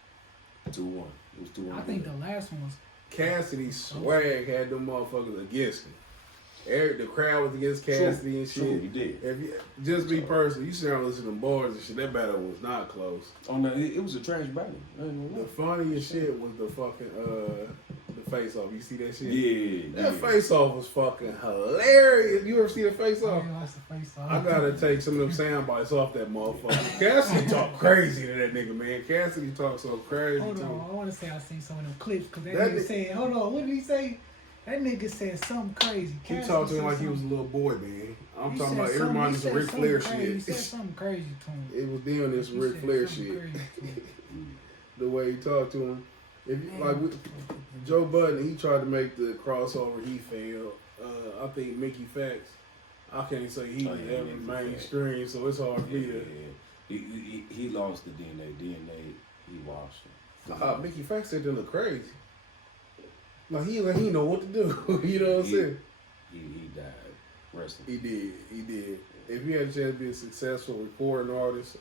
2-1. It was 2-1. I think the last one was Cassidy's swag had them motherfuckers against him. The crowd was against Cassidy and shit. True, he did. If you, just be personal. You sit down and listen to them bars and shit. That battle was not close. Oh no, it was a trash battle. I ain't gonna lie. The funniest shit was the fucking the face off. You see that shit? Yeah. That face off was fucking hilarious. You ever see the face off? I gotta take some of them sound bites off that motherfucker. Cassidy talk crazy to that nigga, man. Cassidy talk so crazy. Hold on, I want to say I seen some of them clips because that That nigga said, hold on, what did he say? That nigga said something crazy. He talked to him like he was a little boy, man. I'm talking about everybody was some Ric Flair shit. He said something crazy to him. It was doing this Ric Flair shit. The way he talked to him. If like Joe Budden, he tried to make the crossover. He failed. I think Mickey Fax. I can't say he was ever mainstream, so it's hard for me to. He lost the DNA. He washed him. Mickey Fax said they look crazy. Like he know what to do. You know what I'm saying? He died. Rest in peace. He did. If you had a chance to be a successful recording artist,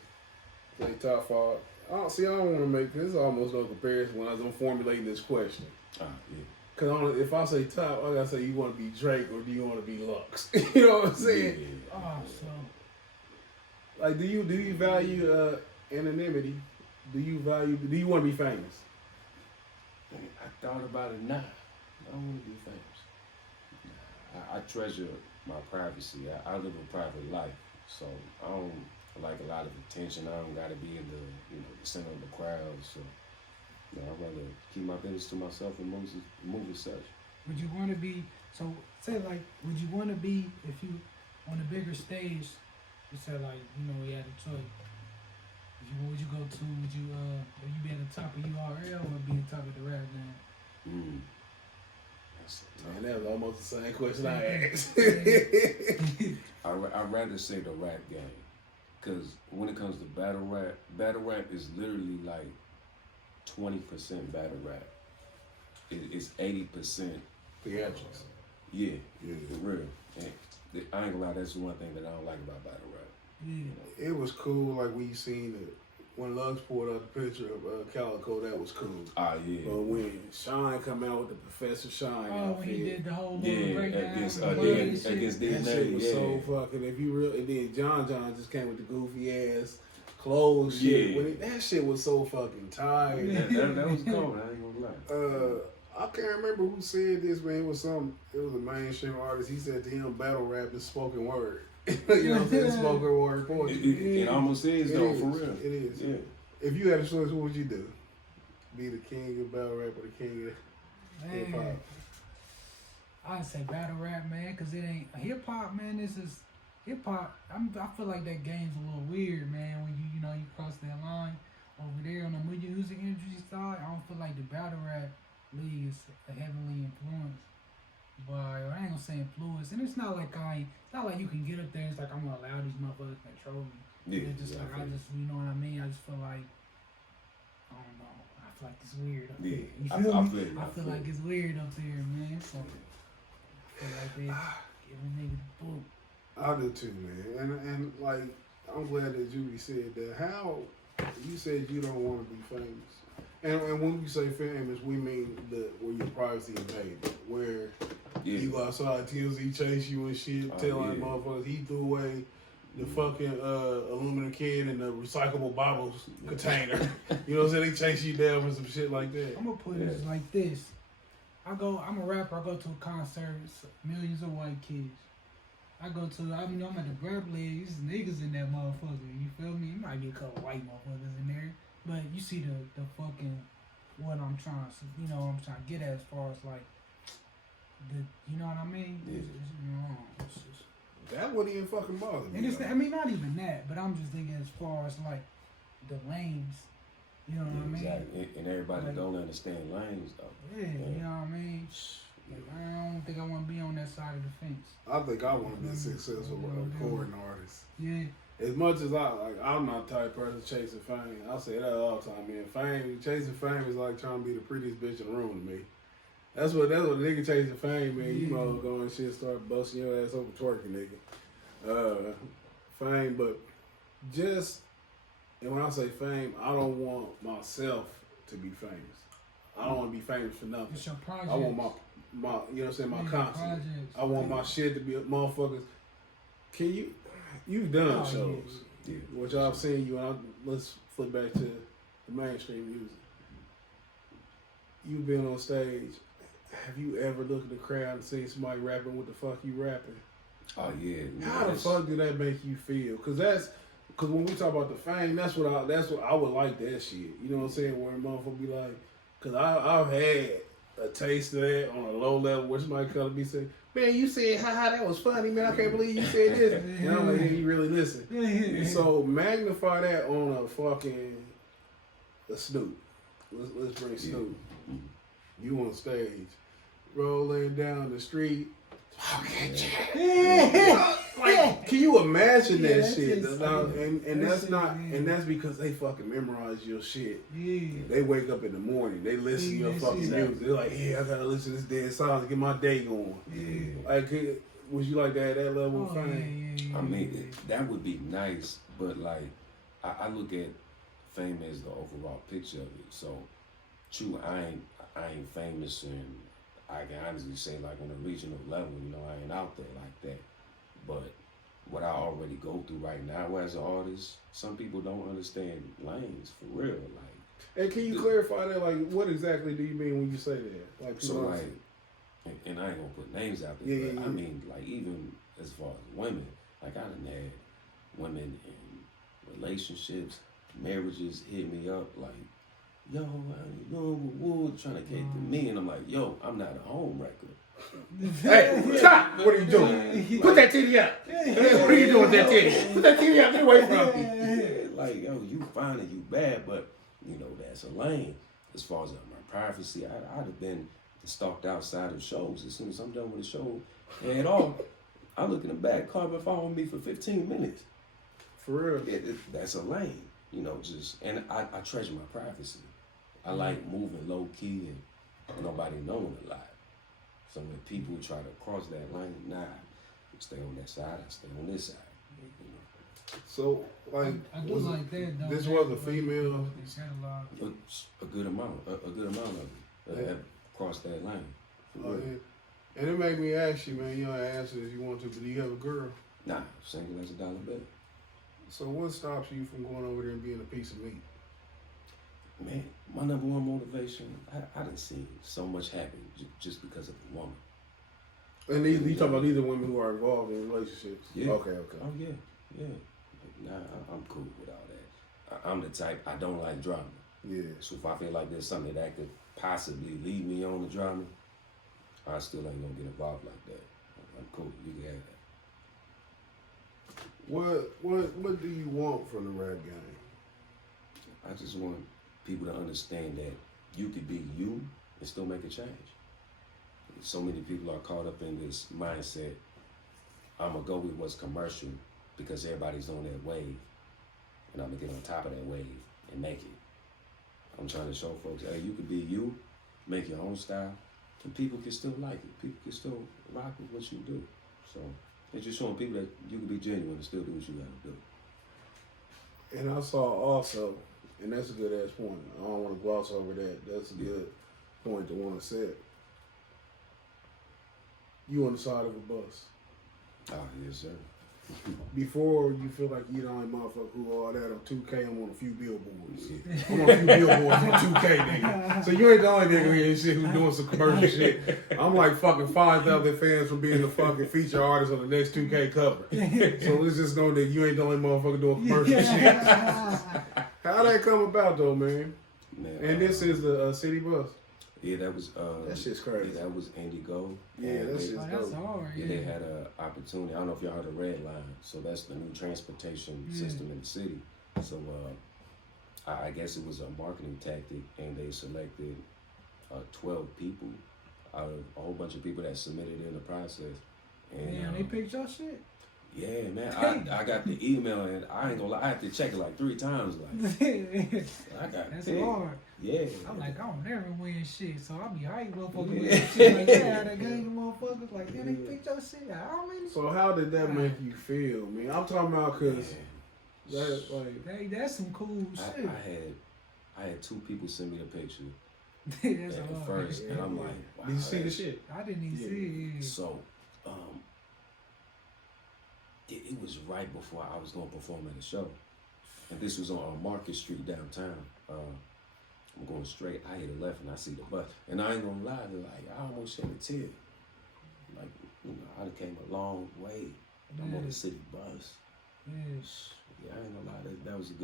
like top 5. I don't want to make this almost no comparison when I was formulating this question. Yeah. Cause if I say top, I gotta say you want to be Drake or do you want to be Lux? You know what I'm saying? Yeah. Oh, so. Like, do you value anonymity? Do you want to be famous? I thought about it now. I don't want to be famous. I treasure my privacy. I live a private life, so I don't like a lot of attention. I don't got to be in the the center of the crowd. So I'd rather keep my business to myself and move as such. Would you want to be? So say like, would you want to be if you on a bigger stage? You said like you had a choice. Would you go to? Would you be at the top of URL or be at the top of the rap game? Man, that was almost the same question I asked. I'd rather say the rap game, because when it comes to battle rap is literally like 20% battle rap. It's 80% theatrics. Yeah, for real. And I ain't gonna lie, that's one thing that I don't like about battle rap. Yeah. It was cool, like we seen when Lux pulled out the picture of Calico, that was cool. Ah, yeah. But when Shine come out with the Professor Shine when he did the whole little Yeah, breakdown. against that DNA. shit was so fucking. If you real, and then John just came with the goofy ass clothes shit. Yeah. When that shit was so fucking tired. That was cold. I ain't gonna lie. I can't remember who said this, man. It was a mainstream artist. He said to him, battle rap is spoken word. You know what I'm saying? Spoken word poetry. It almost is though, for real. It is. Yeah. If you had a choice, what would you do? Be the king of battle rap or the king of hip hop? I'd say battle rap, man, because it ain't hip hop, man. This is hip hop. I feel like that game's a little weird, man. When you cross that line over there on the music industry side, I don't feel like the battle rap league is heavily influenced by, or I ain't gonna say influence, and it's not like you can get up there and it's like I'm gonna allow these motherfuckers to control me. Yeah, It's just like you know what I mean? I just feel like, I don't know, I feel like it's weird up there. You feel me? I feel like it's weird up there, man. So I feel like they giving niggas the boot. I do too, man. And like, I'm glad that Judy said that. How you said you don't want to be famous. And when we say famous, we mean where your privacy invaded, where you go outside, TLZ chase you and shit, telling motherfuckers he threw away the fucking aluminum can in the recyclable bottles container. You know what I'm saying? They chase you down for some shit like that. I'm gonna put it like this. I'm a rapper, I go to a concert, millions of white kids. I'm at the rap league, there's niggas in that motherfucker, you feel me? You might get a couple white motherfuckers in there. But you see the fucking what I'm trying to get at as far as like you know what I mean? Yeah. It's just, that wouldn't even fucking bother me. And it's not even that, but I'm just thinking as far as like the lanes. You know what I mean? Exactly. And everybody don't understand lanes though. Yeah, you know what I mean? Like, I don't think I want to be on that side of the fence. I think I want to be a successful recording artist. Yeah. As much as I'm not the type of person chasing fame. I say that all the time, man. Chasing fame is like trying to be the prettiest bitch in the room to me. That's what a nigga chasing fame, man. You know, go and shit, start busting your ass over twerking, nigga. Fame, but and when I say fame, I don't want myself to be famous. I don't want to be famous for nothing. It's your project. I want my you know what I'm saying, my content. I want my shit to be motherfuckers. You've done shows, which I've seen you, and let's flip back to the mainstream music. You've been on stage. Have you ever looked at the crowd and seen somebody rapping what the fuck you rapping? Oh yeah. How the fuck do that make you feel? Because when we talk about the fame, that's what I would like that shit. You know what I'm saying? Where a motherfucker be like, because I've had a taste of that on a low level where somebody come to me and say, man, you said, haha, that was funny, man. I can't believe you said this. And I'm like, yeah, you really listen. And so magnify that on a fucking Snoop. Let's bring Snoop. You on stage, rolling down the street. Like, can you imagine that shit? And that's because they fucking memorize your shit. Yeah. They wake up in the morning, they listen to your fucking music. They're like, yeah, I gotta listen to this dead song to get my day going. Yeah. Like, would you like that level of fame? Yeah. I mean, that would be nice, but like, I look at fame as the overall picture of it. So, true, I ain't famous, and I can honestly say, like, on a regional level, you know, I ain't out there like that. But what I already go through right now as an artist, some people don't understand lanes for real. Like, and can you clarify that? Like, what exactly do you mean when you say that? Like, so like, and I ain't gonna put names out there, but I mean, like, even as far as women, like, I done had women in relationships, marriages hit me up like, yo, trying to get to me, and I'm like, yo, I'm not a home wrecker. Hey, stop! What are you doing? Put that titty up. What are you doing with that titty? Put that titty up. Get away from me. Like, yo, you fine and you bad, but you know that's a lane. As far as my privacy, I'd have been stalked outside of shows. As soon as I'm done with the show, and all, I look in the back, car been following me for 15 minutes. For real, that's a lane. You know, and I treasure my privacy. I like moving low key and nobody knowing a lot. So when people try to cross that lane, nah, I stay on that side, I stay on this side. You know? So, like, I do like that though. this that, was a like, female. This catalog. A good amount of it that have crossed that line. Oh, yeah. And it made me ask you, man. You don't answer if you want to, but do you have a girl? Nah, single as a dollar bill. So what stops you from going over there and being a piece of meat? Man, my number one motivation, I done seen so much happen just because of a woman. And you talk about these are women who are involved in relationships. Yeah. Okay. Oh yeah. Nah, I'm cool with all that. I'm the type, I don't like drama. Yeah. So if I feel like there's something that could possibly lead me on the drama, I still ain't gonna get involved like that. I'm cool. You can have that. What do you want from the rap game? I just want people to understand that you could be you and still make a change. So many people are caught up in this mindset, I'm gonna go with what's commercial because everybody's on that wave, and I'm gonna get on top of that wave and make it. I'm trying to show folks, hey, you could be you, make your own style, and people can still like it. People can still rock with what you do. So it's just showing people that you can be genuine and still do what you gotta do. And I saw also, and that's a good ass point. I don't want to gloss over that. That's a good point to want to say it. You on the side of a bus. Ah, yes, sir. Before you feel like you the only motherfucker who all that on 2K, I'm on a few billboards. I'm on a few billboards on 2K, nigga. So you ain't the only nigga here and shit who's doing some commercial shit. I'm like fucking 5,000 fans from being the fucking feature artist on the next 2K cover. So let's just know that you ain't the only motherfucker doing commercial shit. How that come about though, man? And this is the city bus. Yeah, that was that shit's crazy. Yeah, that was Indigo. Yeah, that shit's dope. That's hard. Yeah, they had an opportunity. I don't know if y'all heard of Red Line. So that's the new transportation system in the city. So I guess it was a marketing tactic, and they selected 12 people out of a whole bunch of people that submitted in the process. And Damn, they picked your shit. yeah, man. I got the email, and I ain't gonna lie, I had to check it like 3 times. Like, I got That's picked. hard. Yeah. I'm like, I don't never win shit, so I be hype motherfuckers with shit like that. That game motherfuckers like, yeah, they picked your shit. I don't mean. So how did that make you feel, man? I'm talking about because that like Hey, that's some cool shit. I had 2 people send me the picture That's at hard. first, and I'm like, wow. did you see the shit? I didn't even see it. So, it was right before I was gonna perform at a show, and this was on Market Street downtown. I'm going straight. I hit a left and I see the bus, and I ain't gonna lie, like I almost shed a tear. Like I came a long way. I'm on the city bus. Yes. Yeah, I ain't gonna lie. That was a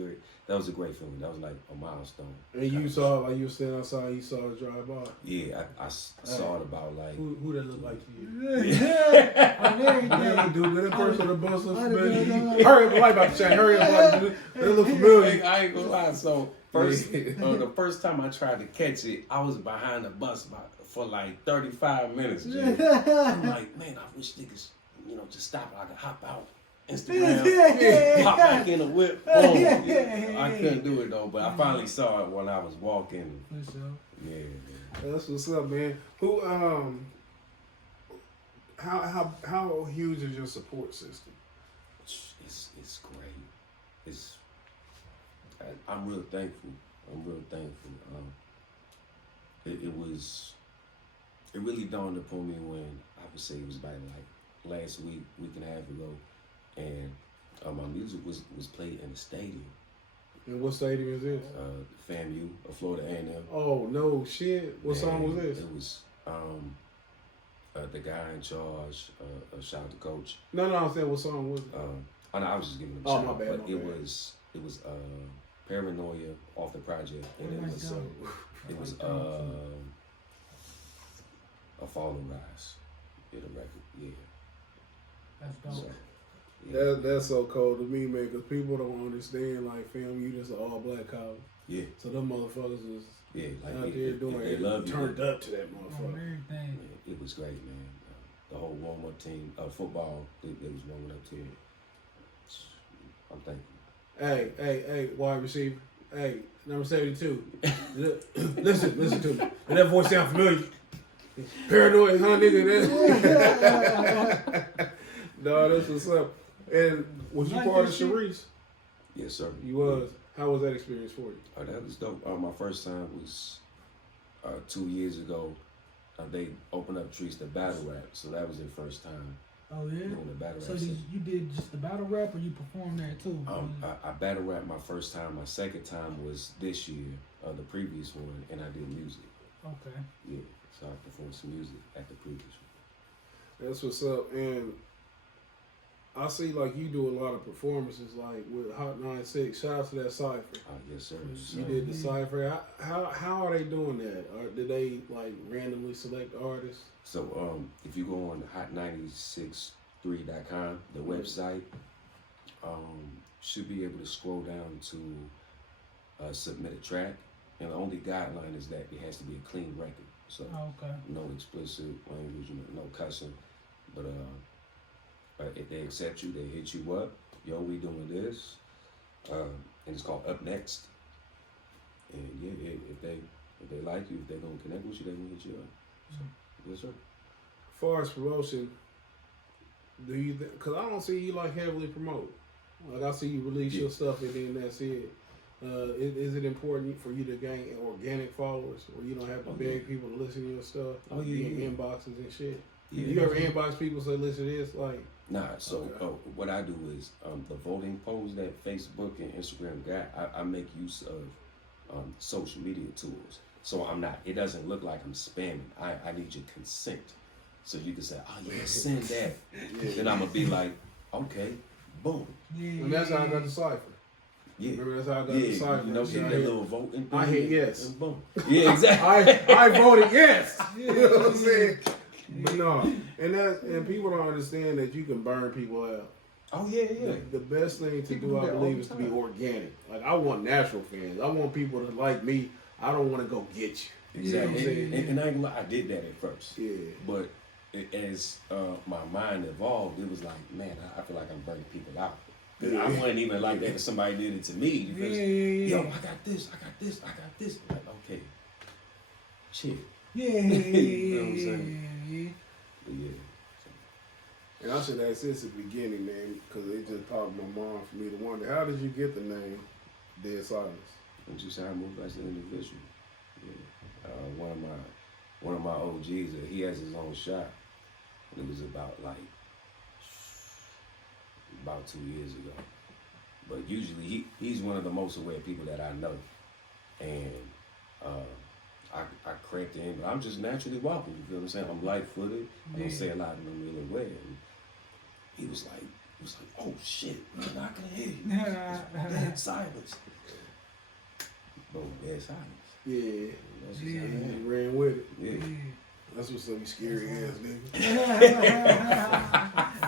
great feeling. That was like a milestone. And you saw, like you were standing outside, you saw it drive by. Yeah, I saw it about like. Who that look like to you? Yeah. On everything. Yeah, dude, that person on the bus looks familiar. Hurry up, the light about to change. Hurry up, that look familiar. I ain't gonna lie. So the first time I tried to catch it, I was behind the bus for like 35 minutes. Jay. I'm like, man, I wish niggas, just stop. I could hop out. Instagram, pop back in the whip, boom. I couldn't do it though, but I finally saw it when I was walking. For sure. Yeah. That's what's up, man. Who how huge is your support system? It's great. I'm real thankful. It really dawned upon me when I would say it was about like last week and a half ago. And my music was played in the stadium. And what stadium is this? FAMU of Florida A&M. Oh no shit! What song was this? It was the guy in charge. Shout out to Coach. No, I'm saying what song was it? I was just giving him a shout. My bad. It was Paranoia off the project, and it was A Fall and Rise. The record, yeah. That's dope. So, That's so cold to me, man, because people don't understand, like, fam, you just an all-black college. Yeah. So them motherfuckers is like out there doing they it, love turned you. up to that motherfucker. Everything. It was great, man. The whole warm-up team, football, it was warming up to it. I'm thankful. Hey, wide receiver. Hey, number 72. listen to me. And that voice sound familiar. Paranoid, huh, nigga? No, that's what's up. And was you Like part of this shit? Sharice? Yes, sir. You was. How was that experience for you? Oh, that was dope. My first time was 2 years ago. They opened up Trees to battle rap, so that was their first time Oh yeah. doing the battle So rap. you did just the battle rap, or you performed there too? I battle rap my first time. My second time was this year, the previous one, and I did music. Okay. Yeah, so I performed some music at the previous one. That's what's up. And I see like you do a lot of performances, like with Hot 96. Shout out to that cipher. Yes, sir. You did the cipher. How are they doing that? Or did they like randomly select artists? So if you go on hot963.com, the website, should be able to scroll down to submit a track, and the only guideline is that it has to be a clean record. So Okay. no explicit language, no cussing, but if they accept you, they hit you up. Yo, we doing this, and it's called Up Next. And yeah, if they like you, if they gonna connect with you, they gonna hit you up. So, yes, sir. As far as promotion, do you? Because I don't see you like heavily promote. Like I see you release your stuff and then that's it. Is it important for you to gain organic followers where you don't have to beg people to listen to your stuff? Like in inboxes and shit. Yeah. You ever inbox people say, listen to this? Like, Nah, so Okay. what I do is the voting polls that Facebook and Instagram got, I make use of social media tools. So it doesn't look like I'm spamming. I need your consent. So you can say, oh yeah, send that. Then I'm going to be like, okay, boom. Yeah. and that's how I got the cipher. Yeah. Remember, that's how I got the cipher. You know, Shit, get I that hit- little voting thing. I hit yes. And boom. Yeah, exactly. I voted yes. You know what I'm saying? But no, and people don't understand that you can burn people out. Oh, yeah. The best thing to People do, do I that all believe, the is to be time. organic. Like I want natural fans. I want people to like me. I don't want to go get you. Exactly. Yeah. And I ain't gonna lie, I did that at first. Yeah. But as my mind evolved, it was like, man, I feel like I'm burning people out. 'Cause I wouldn't even like that if somebody did it to me. Because, yo, I got this. Like, okay, chill. Yeah. You know what I'm saying? Yeah. But yeah. And I should ask this at the beginning, man, because it just popped my mind for me to wonder, how did you get the name Dead Silence? And just how I move as an individual. Yeah. One of my OGs, he has his own shop. And it was about 2 years ago. But usually he's one of the most aware people that I know. And I crept in, but I'm just naturally walking, you feel what I'm saying? I'm light footed, I don't say a lot and I'm really aware. And he was like, oh shit, man, I can hear you. It's dead silence. Boom, dead silence. Yeah. That's just how it You is. ran with it. Yeah. That's what's up, you scary ass nigga.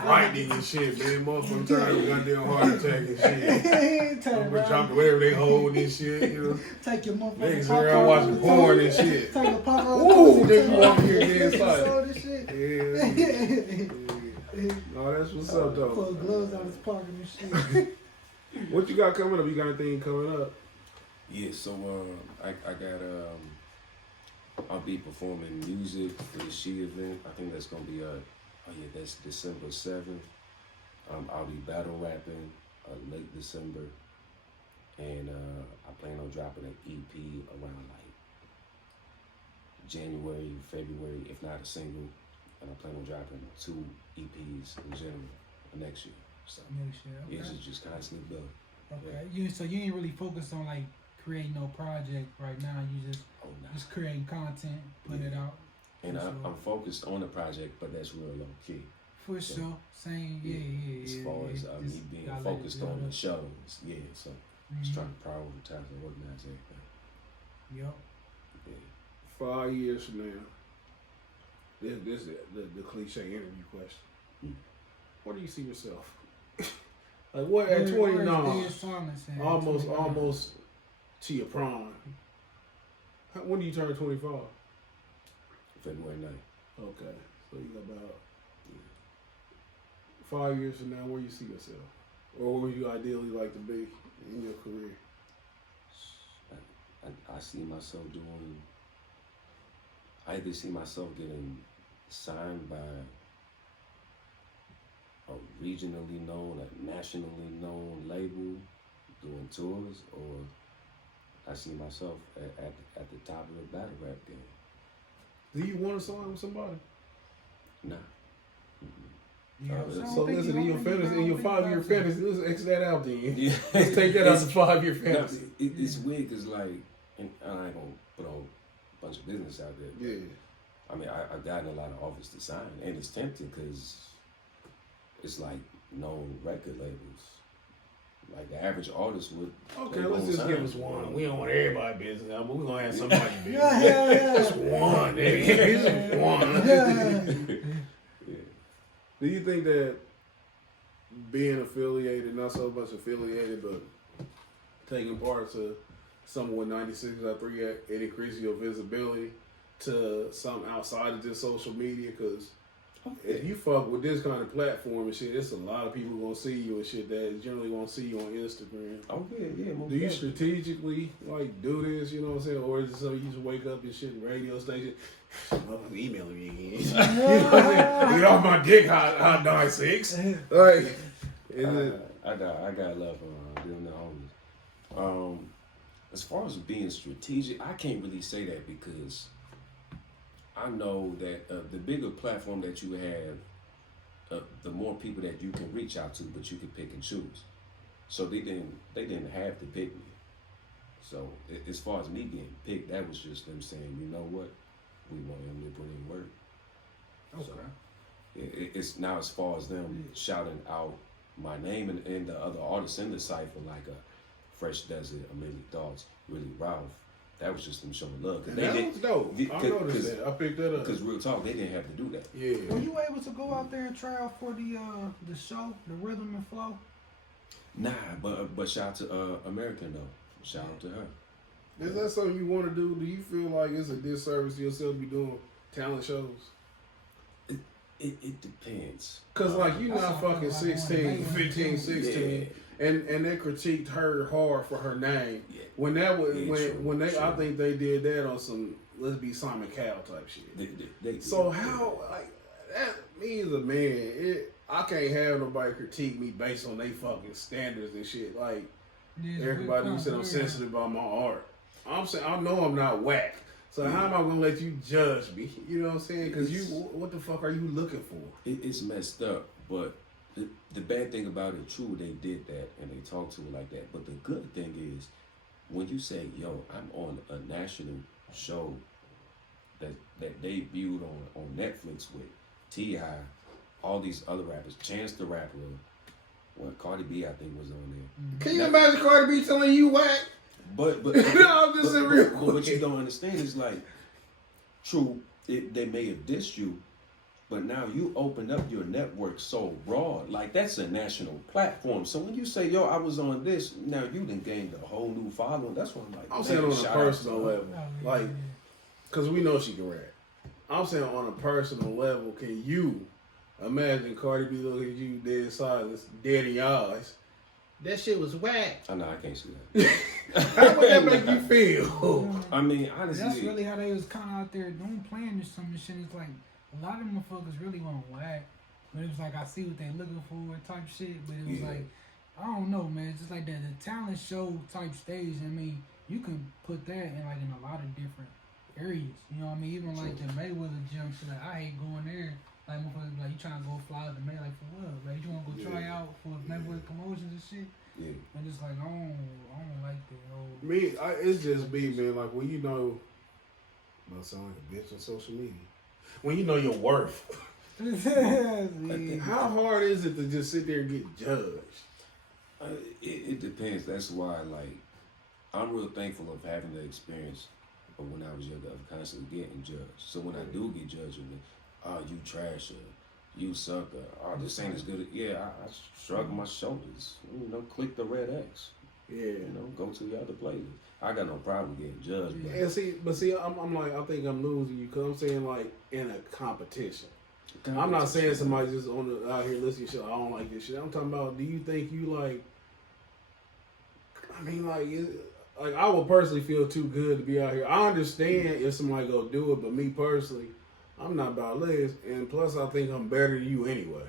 Frightening and shit, man. Motherfucking time with goddamn heart attack and shit. Turn We're around. chopping whatever they hold and shit, you know. Take your motherfucking Niggas popcorn around watching and porn take- and shit. Take a popcorn. Ooh, and nigga take walk here it. dead silent. All this shit. Yeah. No, that's what's up, Pull though. gloves out his pocket and shit. What you got coming up? You got anything coming up? Yeah, so I got I'll be performing music for the She event. I think that's gonna be that's December 7th. I'll be battle rapping late December, and I plan on dropping an EP around January, February, if not a single. And I plan on dropping 2 EPs in general next year. So Next year, okay. it's just constantly building. Okay. So you ain't really focused on creating no project right now. You just creating content, putting it out. And For I'm sure. focused on the project, but that's real low key. For sure. Same. Yeah. As far as me Just being gotta let it focused build on up. the shows, yeah. So just trying to prioritize and organize everything. Yup. Yeah. 5 years from now, this is the cliche interview question. Where do you see yourself? Like what at 29? Almost to your prime. When do you turn 25? February 9th. Okay, so you got about 5 years from now. Where you see yourself, or where would you ideally like to be in your career? I see myself doing. I either see myself getting signed by a regionally known, a nationally known label doing tours, or I see myself at the top of the battle rap game. Do you want to sign with somebody? Nah. Yeah, So listen, in your fantasy, in your 5-year fantasy, let's X that out then. Yeah. Let's take that out the 5-year fantasy. It's weird because, like, and I ain't gonna put a bunch of business out there. Yeah. I mean, I've gotten a lot of offers to sign, and it's tempting because it's like no record labels. Like the average artist would. Okay, they let's won't just sign. give us one. We don't want everybody business, but we're gonna have somebody business. Yeah. Just one. Just one. Do you think that being affiliated, not so much affiliated, but taking part to something with 96.3, it increases your visibility to something outside of just social media? Because if you fuck with this kind of platform and shit, it's a lot of people gonna see you and shit that generally won't see you on Instagram. Oh yeah. Do you strategically like do this? You know what I'm saying, or is it something you just wake up and shit radio station? Emailing me again. You know what I'm saying? Get off my dick, hot 96. Like, I got love for them, the homies. As far as being strategic, I can't really say that because I know that the bigger platform that you have, the more people that you can reach out to, but you can pick and choose. So they didn't have to pick me. So as far as me getting picked, that was just them saying, you know what, we want him to put in work. Okay. So it's now as far as them shouting out my name and the other artists in the cipher, like a Fresh Desert, A Million Thoughts, Really Ralph. That was just them showing love. and that was dope. I noticed that. I picked that up. Because real talk, they didn't have to do that. Yeah. Were you able to go out there and try out for the show, the Rhythm and Flow? Nah, but shout out to American though. Shout out to her. Is that something you want to do? Do you feel like it's a disservice to yourself to be doing talent shows? It depends. Cause like you That's not what I fucking feel like 16, on 15, 16, and they critiqued her hard for her name. Yeah. When that was Yeah, when they, true. I think they did that on some let's be Simon Cowell type shit. They So how like that? Me as a man, I can't have nobody critique me based on they fucking standards and shit. Like Yeah, everybody who said I'm sensitive about my art. I'm saying I know I'm not whack. So how am I gonna let you judge me? You know what I'm saying? Because what the fuck are you looking for? It's messed up, but the bad thing about it, true, they did that and they talked to it like that. But the good thing is, when you say, "Yo, I'm on a national show that debuted on Netflix with T.I., all these other rappers, Chance the Rapper, Cardi B, I think was on there." Can you imagine Cardi B telling you whack? But No, I'm just saying real but what quick. you don't understand is like, true, they may have dissed you, but now you opened up your network so broad. Like, that's a national platform. So when you say, yo, I was on this, now you done gained a whole new following. That's what I'm like. I'm saying on a shout out personal to her. level. Like, because we know she can rap. I'm saying on a personal level, can you imagine Cardi B looking at you dead silence, dead in your eyes? That shit was whack. I know, I can't see that. How would that make you feel? I mean, honestly. That's really how they was kind of out there doing playing this some shit. It's like a lot of motherfuckers really want whack, but it was like I see what they looking for type shit. But it was like I don't know, man. It's just like the talent show type stage. I mean, you can put that in like in a lot of different areas. You know what I mean? Even like the Mayweather gym shit. Like I hate going there. Like motherfuckers like you trying to go fly with the May, like for what? Like you want to go try out for Mayweather promotions and shit. Yeah. And it's like I don't like that. Oh. Me, it's just me, man. Like when you know, I sound like a bitch on social media. When you know your worth, how hard is it to just sit there and get judged? It depends. That's why, like, I'm real thankful of having the experience of when I was younger of constantly getting judged. So when I do get judged, you trash, or you suck, or this ain't as good. I shrug my shoulders. You know, click the red X. Yeah. You know, go to the other places. I got no problem getting judged. And see, I'm like, I think I'm losing you because I'm saying like in a competition. I'm not saying somebody just out here listening to shit. I don't like this shit. I'm talking about. Do you think you like? I mean, like I would personally feel too good to be out here. I understand if somebody go do it, but me personally, I'm not about this. And plus, I think I'm better than you anyway.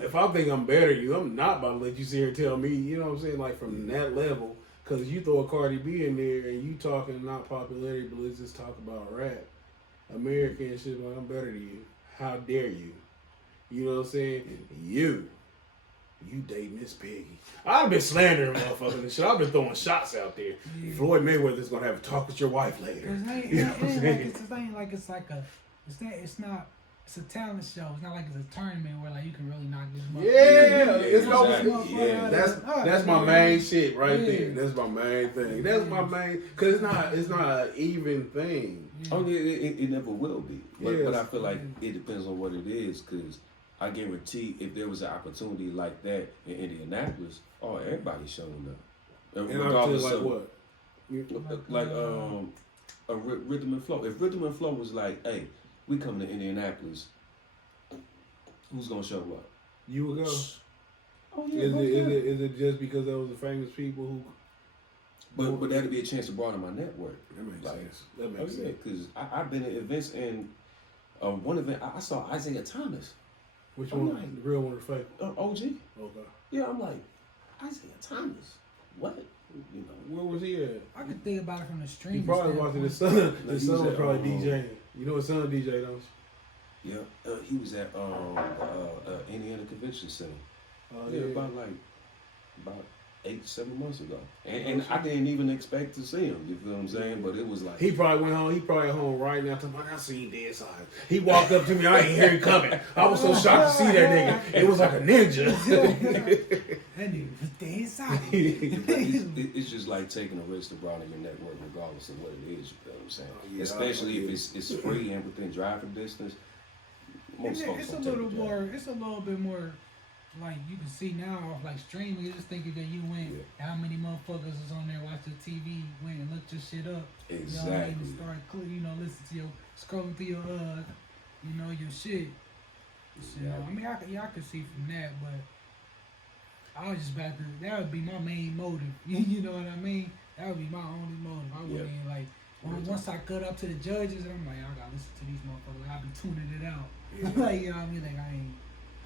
If I think I'm better than you, I'm not about to let you sit here and tell me, you know what I'm saying, like from that level. Because you throw a Cardi B in there and you talking not popularity, but let's just talk about rap. American shit, like, I'm better than you. How dare you? You know what I'm saying? You date Miss Piggy. I've been slandering motherfuckers and shit. I've been throwing shots out there. Yeah. Floyd Mayweather's going to have a talk with your wife later. You know what I'm saying? It's a talent show. It's not like it's a tournament where like you can really knock this Yeah, it's exactly. that's my main shit right there. That's my main thing. That's my main, cause it's not an even thing. Oh yeah, it never will be. But, Yes. but I feel like it depends on what it is, cause I guarantee if there was an opportunity like that in Indianapolis, everybody's showing up. And I'll tell you like what? Like a Rhythm and Flow. If Rhythm and Flow was like, hey, we coming to Indianapolis, who's gonna show up? You would go. Oh yeah. Is it just because those are famous people who? But that'd be a chance to broaden my network. That makes Like, sense. That makes sense. Because I've been at events and one event I saw Isaiah Thomas. Which I'm one? like, The real one or the fake? OG. Okay. Yeah, I'm like, Isaiah Thomas. What? You know. Where was he at? I could think about it from the He stream. probably watching his son. No, His he was son was at, probably DJing. You know his son DJ don't Yeah, he was at Indiana Convention Center. you? About 8-7 months ago, and I didn't even expect to see him. You feel what I'm saying? But it was like He probably went home. He probably at home right now. Talking about, I seen Dead Side. He walked up to me. I ain't hear him coming. I was so shocked to see that nigga. It was like a ninja. That nigga was dead inside. it's just like taking a risk to broaden your network, regardless of what it is. You feel what I'm saying? Yeah, Especially if it's free and within driving distance. Most folks It's a don't little take the more. It's a little bit more. Like you can see now, off like streaming, you just thinking that you went. How many motherfuckers was on there watching TV, went and looked your shit up. Exactly. You know what I mean? And start, listen to your scrolling through your your shit. So, I mean, I could see from that, but I was just about to. That would be my main motive. You know what I mean? That would be my only motive. I wouldn't even like. Once I cut up to the judges, and I'm like, I gotta listen to these motherfuckers. I'll be tuning it out. Like, you know what I mean? Like, I ain't.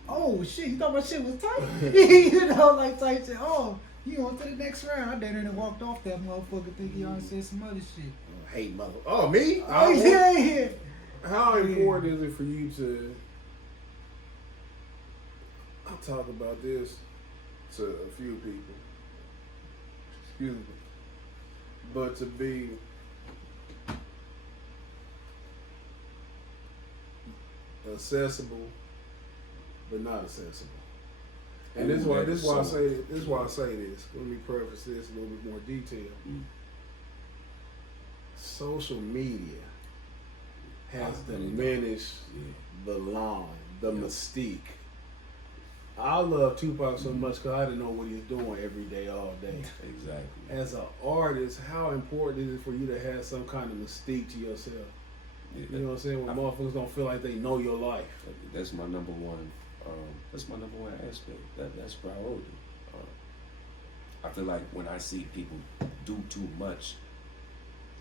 Oh shit! You thought my shit was tight? You know, like type shit. Oh, you on to the next round? I done walked off that motherfucker thinking y'all said some other shit. Hate mother. Oh, me? Oh yeah. How important is it for you to? I'll talk about this to a few people. Excuse me. But to be accessible, but not accessible. And this is why I say this. Let me preface this a little bit more detail. Social media has diminished the line, the mystique. I love Tupac so much because I didn't know what he was doing every day, all day. Exactly. As an artist, how important is it for you to have some kind of mystique to yourself? Yeah, You know what I'm saying? When motherfuckers don't feel like they know your life. That's my number one. That's my number one aspect. That's priority. I feel like when I see people do too much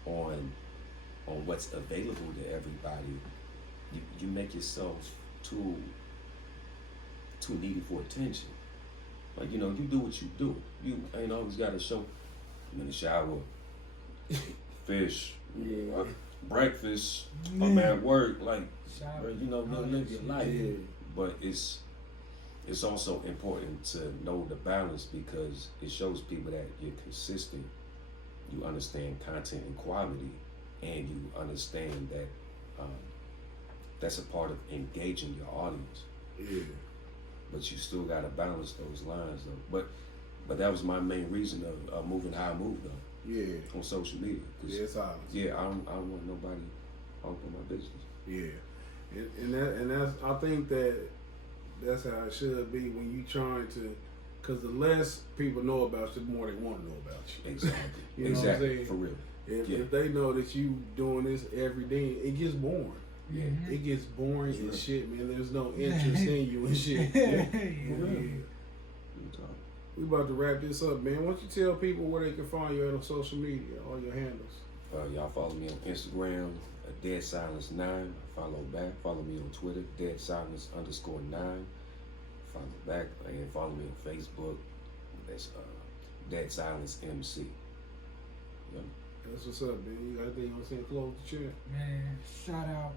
on what's available to everybody, you make yourself too needy for attention. Like, you do what you do. You ain't always got to show. I'm in the shower, fish, breakfast, I'm at work. Like, live your life. Yeah. But it's also important to know the balance because it shows people that you're consistent. You understand content and quality, and you understand that that's a part of engaging your audience. Yeah. But you still gotta balance those lines though. But that was my main reason of moving how I moved though. Yeah. On social media. Yeah, it's honest. Yeah, I don't want nobody on my business. Yeah. And that's I think that's how it should be when you trying to, because the less people know about you, the more they want to know about you. Exactly. You know exactly. what I'm saying? For real. If they know that you doing this every day, it gets boring. Yeah. It gets boring and shit, man. There's no interest in you and shit. Yeah. We about to wrap this up, man. Why don't you tell people where they can find you on social media, all your handles? Y'all follow me on Instagram, Dead Silence 9. Follow back. Follow me on Twitter, Dead Silence _9. Follow back and follow me on Facebook. That's That Silence MC. Yep. That's what's up, man. You got anything you want to say to close the chair? Man, shout out.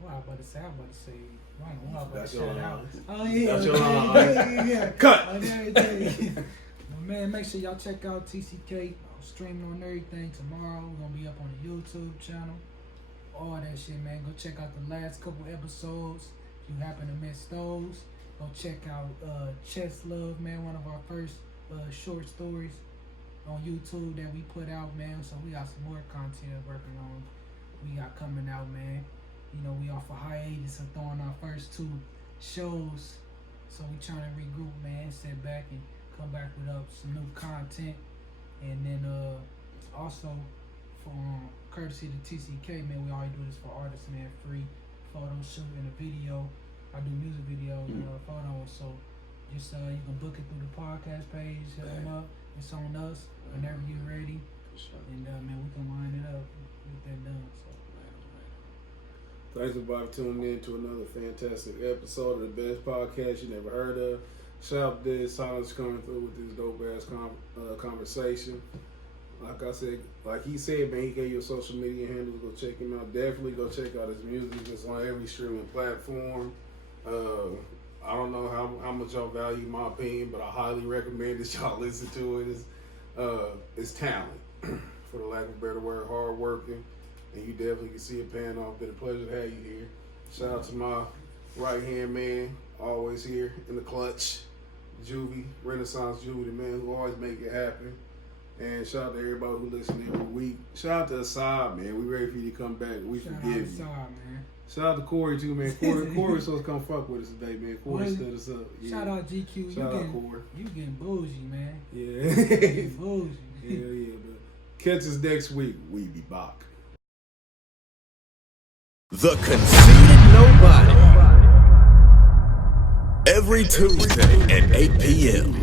What I was about to say? I was about to say. I don't know what I was about to That's your shout out. line. Oh yeah. That's your line. Yeah. Cut. On everything. But man, make sure y'all check out TCK. Streaming on everything tomorrow. We're gonna be up on the YouTube channel. All that shit, man. Go check out the last couple episodes. If you happen to miss those, go check out Chess Love, man. One of our first short stories on YouTube that we put out, man. So we got some more content working on. We got coming out, man. You know, we off a hiatus of throwing our first 2 shows. So we trying to regroup, man. Sit back and come back with some new content. And then also for courtesy to TCK, man, we always do this for artists, man. Free photo shoot and a video. I do music videos and photos. So just you can book it through the podcast page. Hit them up. It's on us whenever you're ready. Sure. And man, we can line it up, get that done. So. Thanks everybody for tuning in to another fantastic episode of the best podcast you never heard of. Shout out to Dead Silence coming through with this dope ass conversation. Like I said, like he said, man, he gave you a social media handles. Go check him out. Definitely go check out his music. It's on every streaming platform. I don't know how much y'all value my opinion, but I highly recommend that y'all listen to it. It's talent, for the lack of a better word, hard working. And you definitely can see it paying off. Been a pleasure to have you here. Shout out to my right hand man, always here in the clutch, Juvie, Renaissance Juvie, the man who always make it happen. And shout out to everybody who listens every week. Shout out to Assad, man. We ready for you to come back. We Shout forgive out you. Assad, man. Shout out to Corey too, man. Corey was supposed to come fuck with us today, man. Corey stood us up. Yeah. Shout out GQ. Shout out Corey. You getting bougie, man. Yeah. You getting bougie. Yeah. But catch us next week. We be back. The Conceited Knowbody. Every Tuesday at 8 p.m.